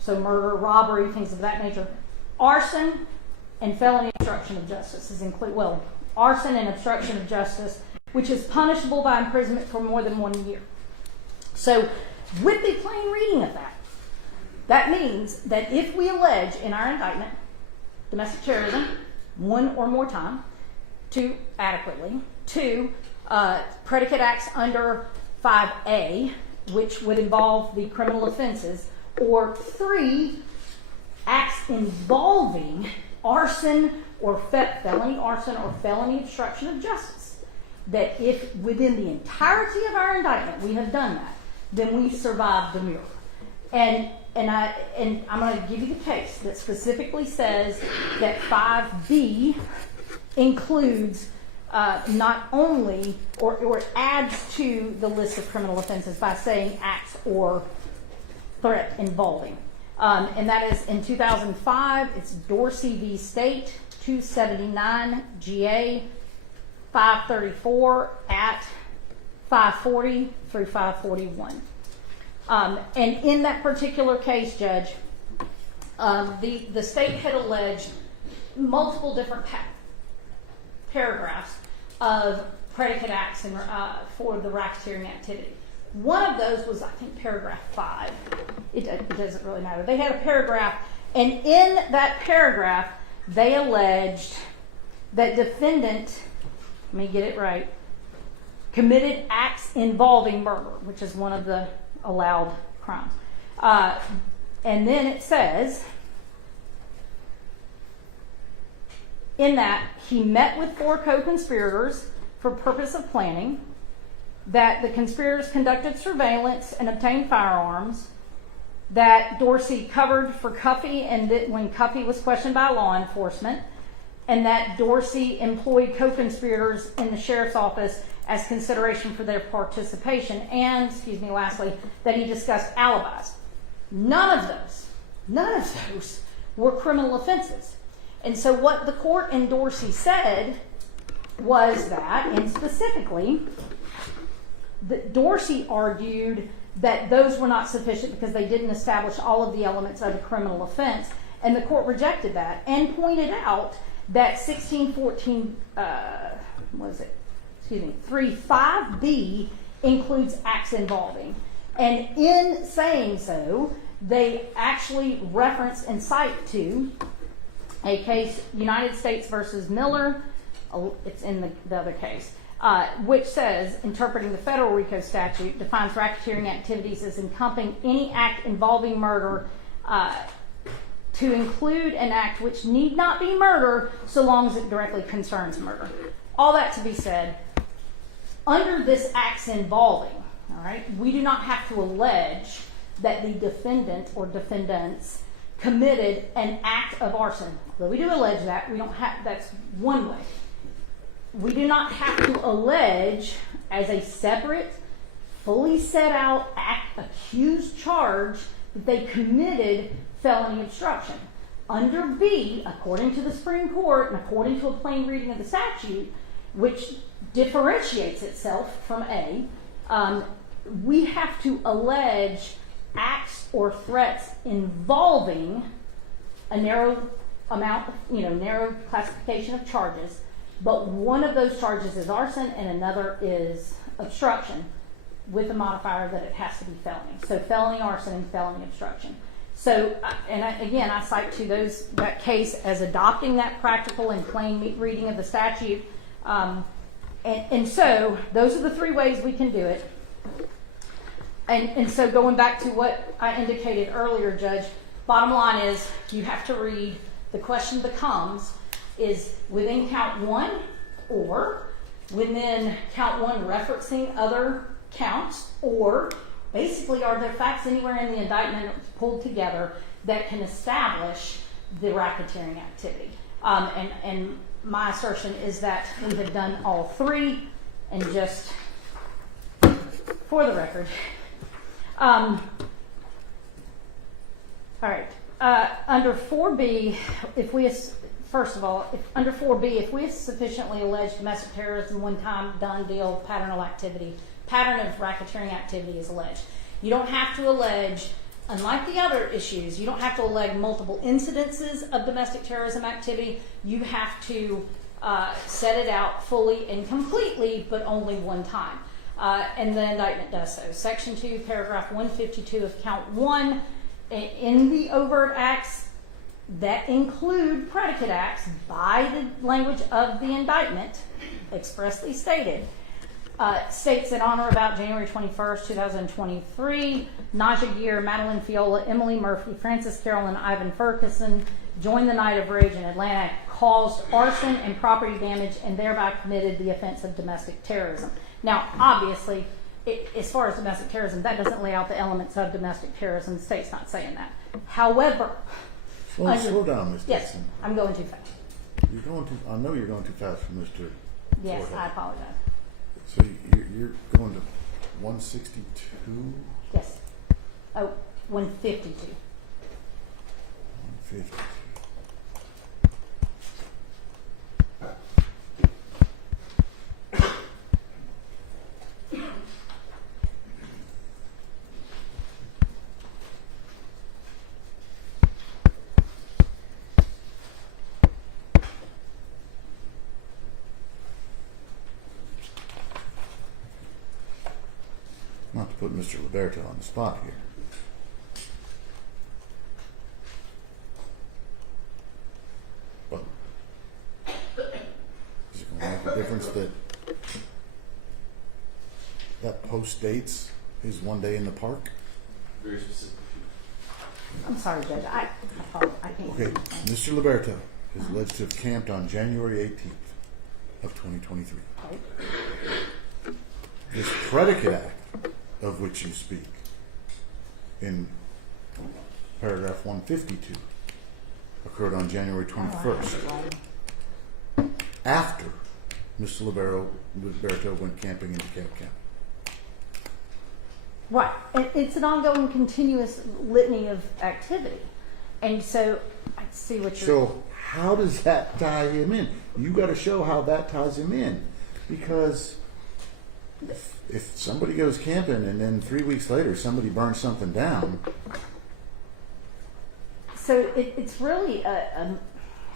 So murder, robbery, things of that nature, arson, and felony obstruction of justice arson and obstruction of justice, which is punishable by imprisonment for more than 1 year. So with the plain reading of that means that if we allege in our indictment domestic terrorism one or more times, 2, adequately, 2, predicate acts under 5A, which would involve the criminal offenses, or 3, acts involving arson or felony arson or felony obstruction of justice. That if within the entirety of our indictment we have done that, then we survive demurrer. And I'm going to give you the case that specifically says that 5B includes not only or adds to the list of criminal offenses by saying acts or threat involving. And that is in 2005, it's Dorsey v. State, 279 GA 534 at 540 through 541. And in that particular case, Judge, the state had alleged multiple different paragraphs of predicate acts for the racketeering activity. One of those was, I think, paragraph 5. It doesn't really matter. They had a paragraph, and in that paragraph, they alleged that defendant, let me get it right, committed acts involving murder, which is one of the allowed crimes. And then it says, in that he met with 4 co-conspirators for purpose of planning, that the conspirators conducted surveillance and obtained firearms, that Dorsey covered for Cuffey and that when Cuffey was questioned by law enforcement, and that Dorsey employed co-conspirators in the sheriff's office as consideration for their participation, and, lastly, that he discussed alibis. None of those were criminal offenses. And so what the court in Dorsey said was that, and specifically, that Dorsey argued that those were not sufficient because they didn't establish all of the elements of a criminal offense, and the court rejected that and pointed out that 3.5b includes acts involving. And in saying so, they actually reference and cite to a case, United States versus Miller, it's in the other case, which says, interpreting the federal RICO statute, defines racketeering activities as encompassing any act involving murder to include an act which need not be murder so long as it directly concerns murder. All that to be said, under this acts involving, all right, we do not have to allege that the defendant or defendants committed an act of arson. Though we do allege that, we don't have, that's one way. We do not have to allege as a separate, fully set out accused charge that they committed felony obstruction. Under B, according to the Supreme Court and according to a plain reading of the statute, which differentiates itself from A, we have to allege acts or threats involving a narrow amount, narrow classification of charges, but one of those charges is arson and another is obstruction, with a modifier that it has to be felony. So felony arson and felony obstruction. So, I cite to that case as adopting that practical and plain reading of the statute. And so those are the three ways we can do it. And so going back to what I indicated earlier, Judge, bottom line is you have to read, the question becomes, is within count one or within count one referencing other counts, or basically are there facts anywhere in the indictment pulled together that can establish the racketeering activity? And my assertion is that we have done all three, and just for the record. All right. Under 4B, under 4B, if we have sufficiently alleged domestic terrorism, one-time, done deal, pattern of racketeering activity is alleged. You don't have to allege, unlike the other issues, you don't have to allege multiple incidences of domestic terrorism activity. You have to set it out fully and completely, but only one time. And the indictment does so. Section 2, paragraph 152 of count 1, in the overt acts that include predicate acts by the language of the indictment, expressly stated, states in honor about January 21st, 2023, Naja Gear, Madeline Fiola, Emily Murphy, Francis Carroll, and Ivan Ferguson joined the night of rage in Atlanta, caused arson and property damage, and thereby committed the offense of domestic terrorism. Now, obviously, as far as domestic terrorism, that doesn't lay out the elements of domestic terrorism. The state's not saying that. However, slow down, Ms. yes, Dixon. I'm going too fast. I know you're going too fast for Mr. Yes, Forehead. I apologize. So you're going to 162? Yes. Oh, 152. 152. Not to put Mr. Liberto on the spot here. But is it going to make a difference that post dates his one day in the park? Very specific. I'm sorry, Judge. I can't. Okay, Mr. Liberto is alleged to have camped on January 18th of 2023. Right. This predicate act of which you speak in paragraph 152 occurred on January 21st, after Mr. Liberto went camping in DeKalb County. Right. It's an ongoing, continuous litany of activity. And so I see what you're... So how does that tie him in? You got to show how that ties him in, because if somebody goes camping and then 3 weeks later somebody burns something down. So it's really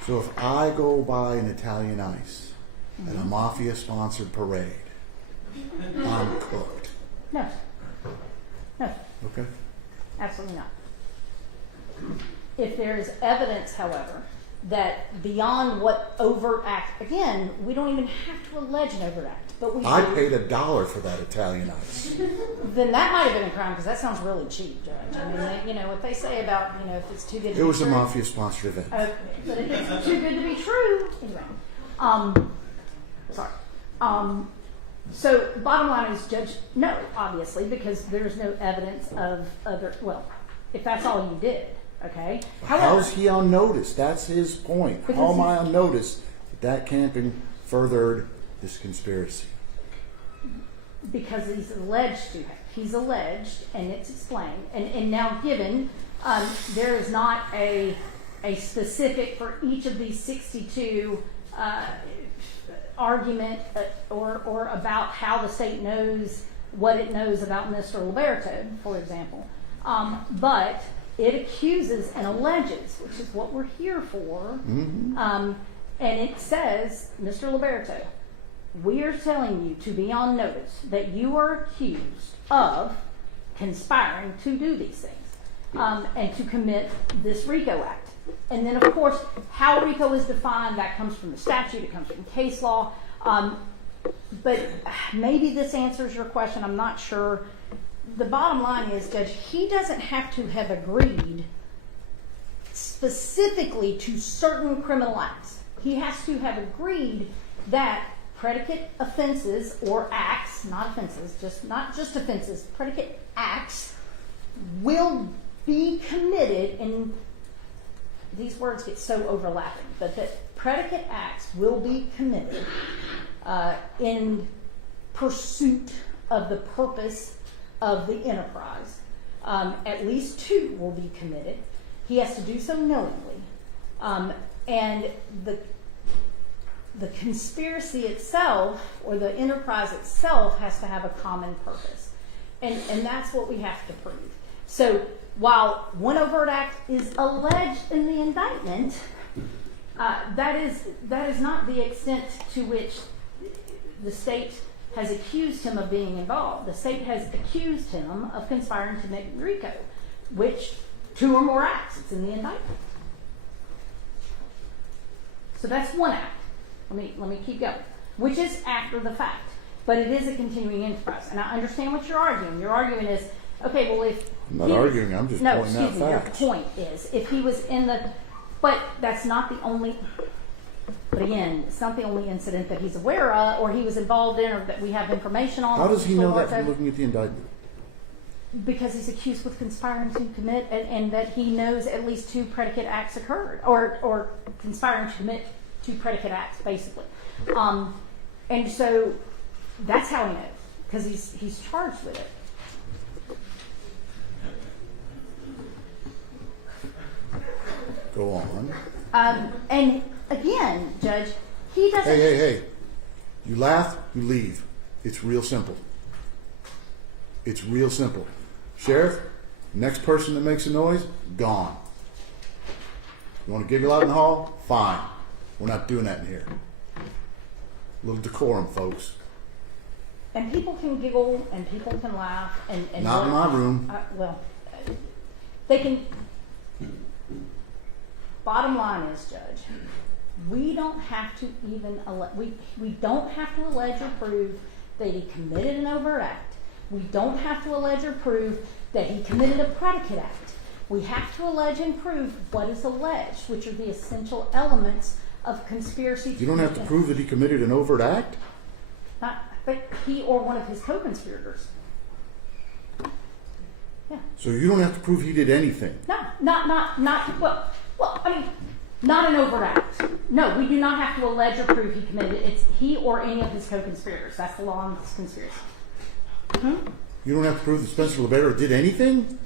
So if I go by an Italian Ice at a mafia-sponsored parade, I'm cooked. no. No, Okay. absolutely not. If there is evidence, however, that beyond what overt act, again, we don't even have to allege an overt act, but we I do, paid $1 for that Italian ice. then that might have been a crime, because that sounds really cheap, Judge. I mean, you know, what they say about, you know, if it's too good to be It was a true. mafia-sponsored event. Okay, but if it's too good to be true, anyway. Sorry. So bottom line is, Judge, no, obviously, because there's no evidence of other, well, if that's all you did, okay? How's he on notice? That's his point. How Because am I on notice that camping furthered this conspiracy? Because he's alleged to have. He's alleged, and it's explained. And now given, there is not a specific for each of these 62 argument or about how the state knows what it knows about Mr. Liberto, for example. But it accuses and alleges, which is what we're here for. Mm-hmm. And it says, Mr. Liberto, we are telling you to be on notice that you are accused of conspiring to do these things and to commit this RICO Act. And then, of course, how RICO is defined, that comes from the statute, it comes from case law. But maybe this answers your question, I'm not sure. The bottom line is, Judge, he doesn't have to have agreed specifically to certain criminal acts. He has to have agreed that predicate offenses or acts, not offenses, not just offenses, predicate acts will be committed in, these words get so overlapping, but that predicate acts will be committed in pursuit of the purpose of the enterprise. At least 2 will be committed. He has to do so knowingly. And the conspiracy itself or the enterprise itself has to have a common purpose. And that's what we have to prove. So while one overt act is alleged in the indictment, that is not the extent to which the state has accused him of being involved. The state has accused him of conspiring to commit RICO, which 2 or more acts, it's in the indictment. So that's one act. Let me keep going, which is after the fact, but it is a continuing enterprise. And I understand what you're arguing. Your argument is, okay, well, if I'm not arguing, I'm just pointing out facts. Your point is, if he was in the, but that's not the only, but again, it's not the only incident that he's aware of, or he was involved in, or that we have information on. How does he know that from looking at the indictment? Because he's accused with conspiring to commit, and that he knows at least 2 predicate acts occurred, or conspiring to commit 2 predicate acts, basically. And so that's how he knows, because he's charged with it. Go on. And again, Judge, he doesn't. Hey. You laugh, you leave. It's real simple. It's real simple. Sheriff, next person that makes a noise, gone. You want to giggle out in the hall? Fine. We're not doing that in here. A little decorum, folks. And people can giggle and people can laugh and Not in my room. They can. Bottom line is, Judge, we don't have to even we don't have to allege or prove that he committed an overt act. We don't have to allege or prove that he committed a predicate act. We have to allege and prove what is alleged, which are the essential elements of conspiracy. You don't have to prove that he committed an overt act? But he or one of his co-conspirators. Yeah. So you don't have to prove he did anything? No, well, I mean, not an overt act. No, we do not have to allege or prove he committed it. It's he or any of his co-conspirators. That's the law on this conspiracy. You don't have to prove that Spencer Libero did anything?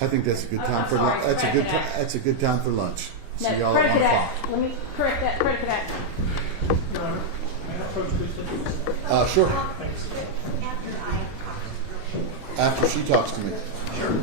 I think that's a good time for lunch. That's a good time for lunch. No, See y'all at 1 o'clock. Let me correct that. Predicate act. Sure. After she talks to me. Sure.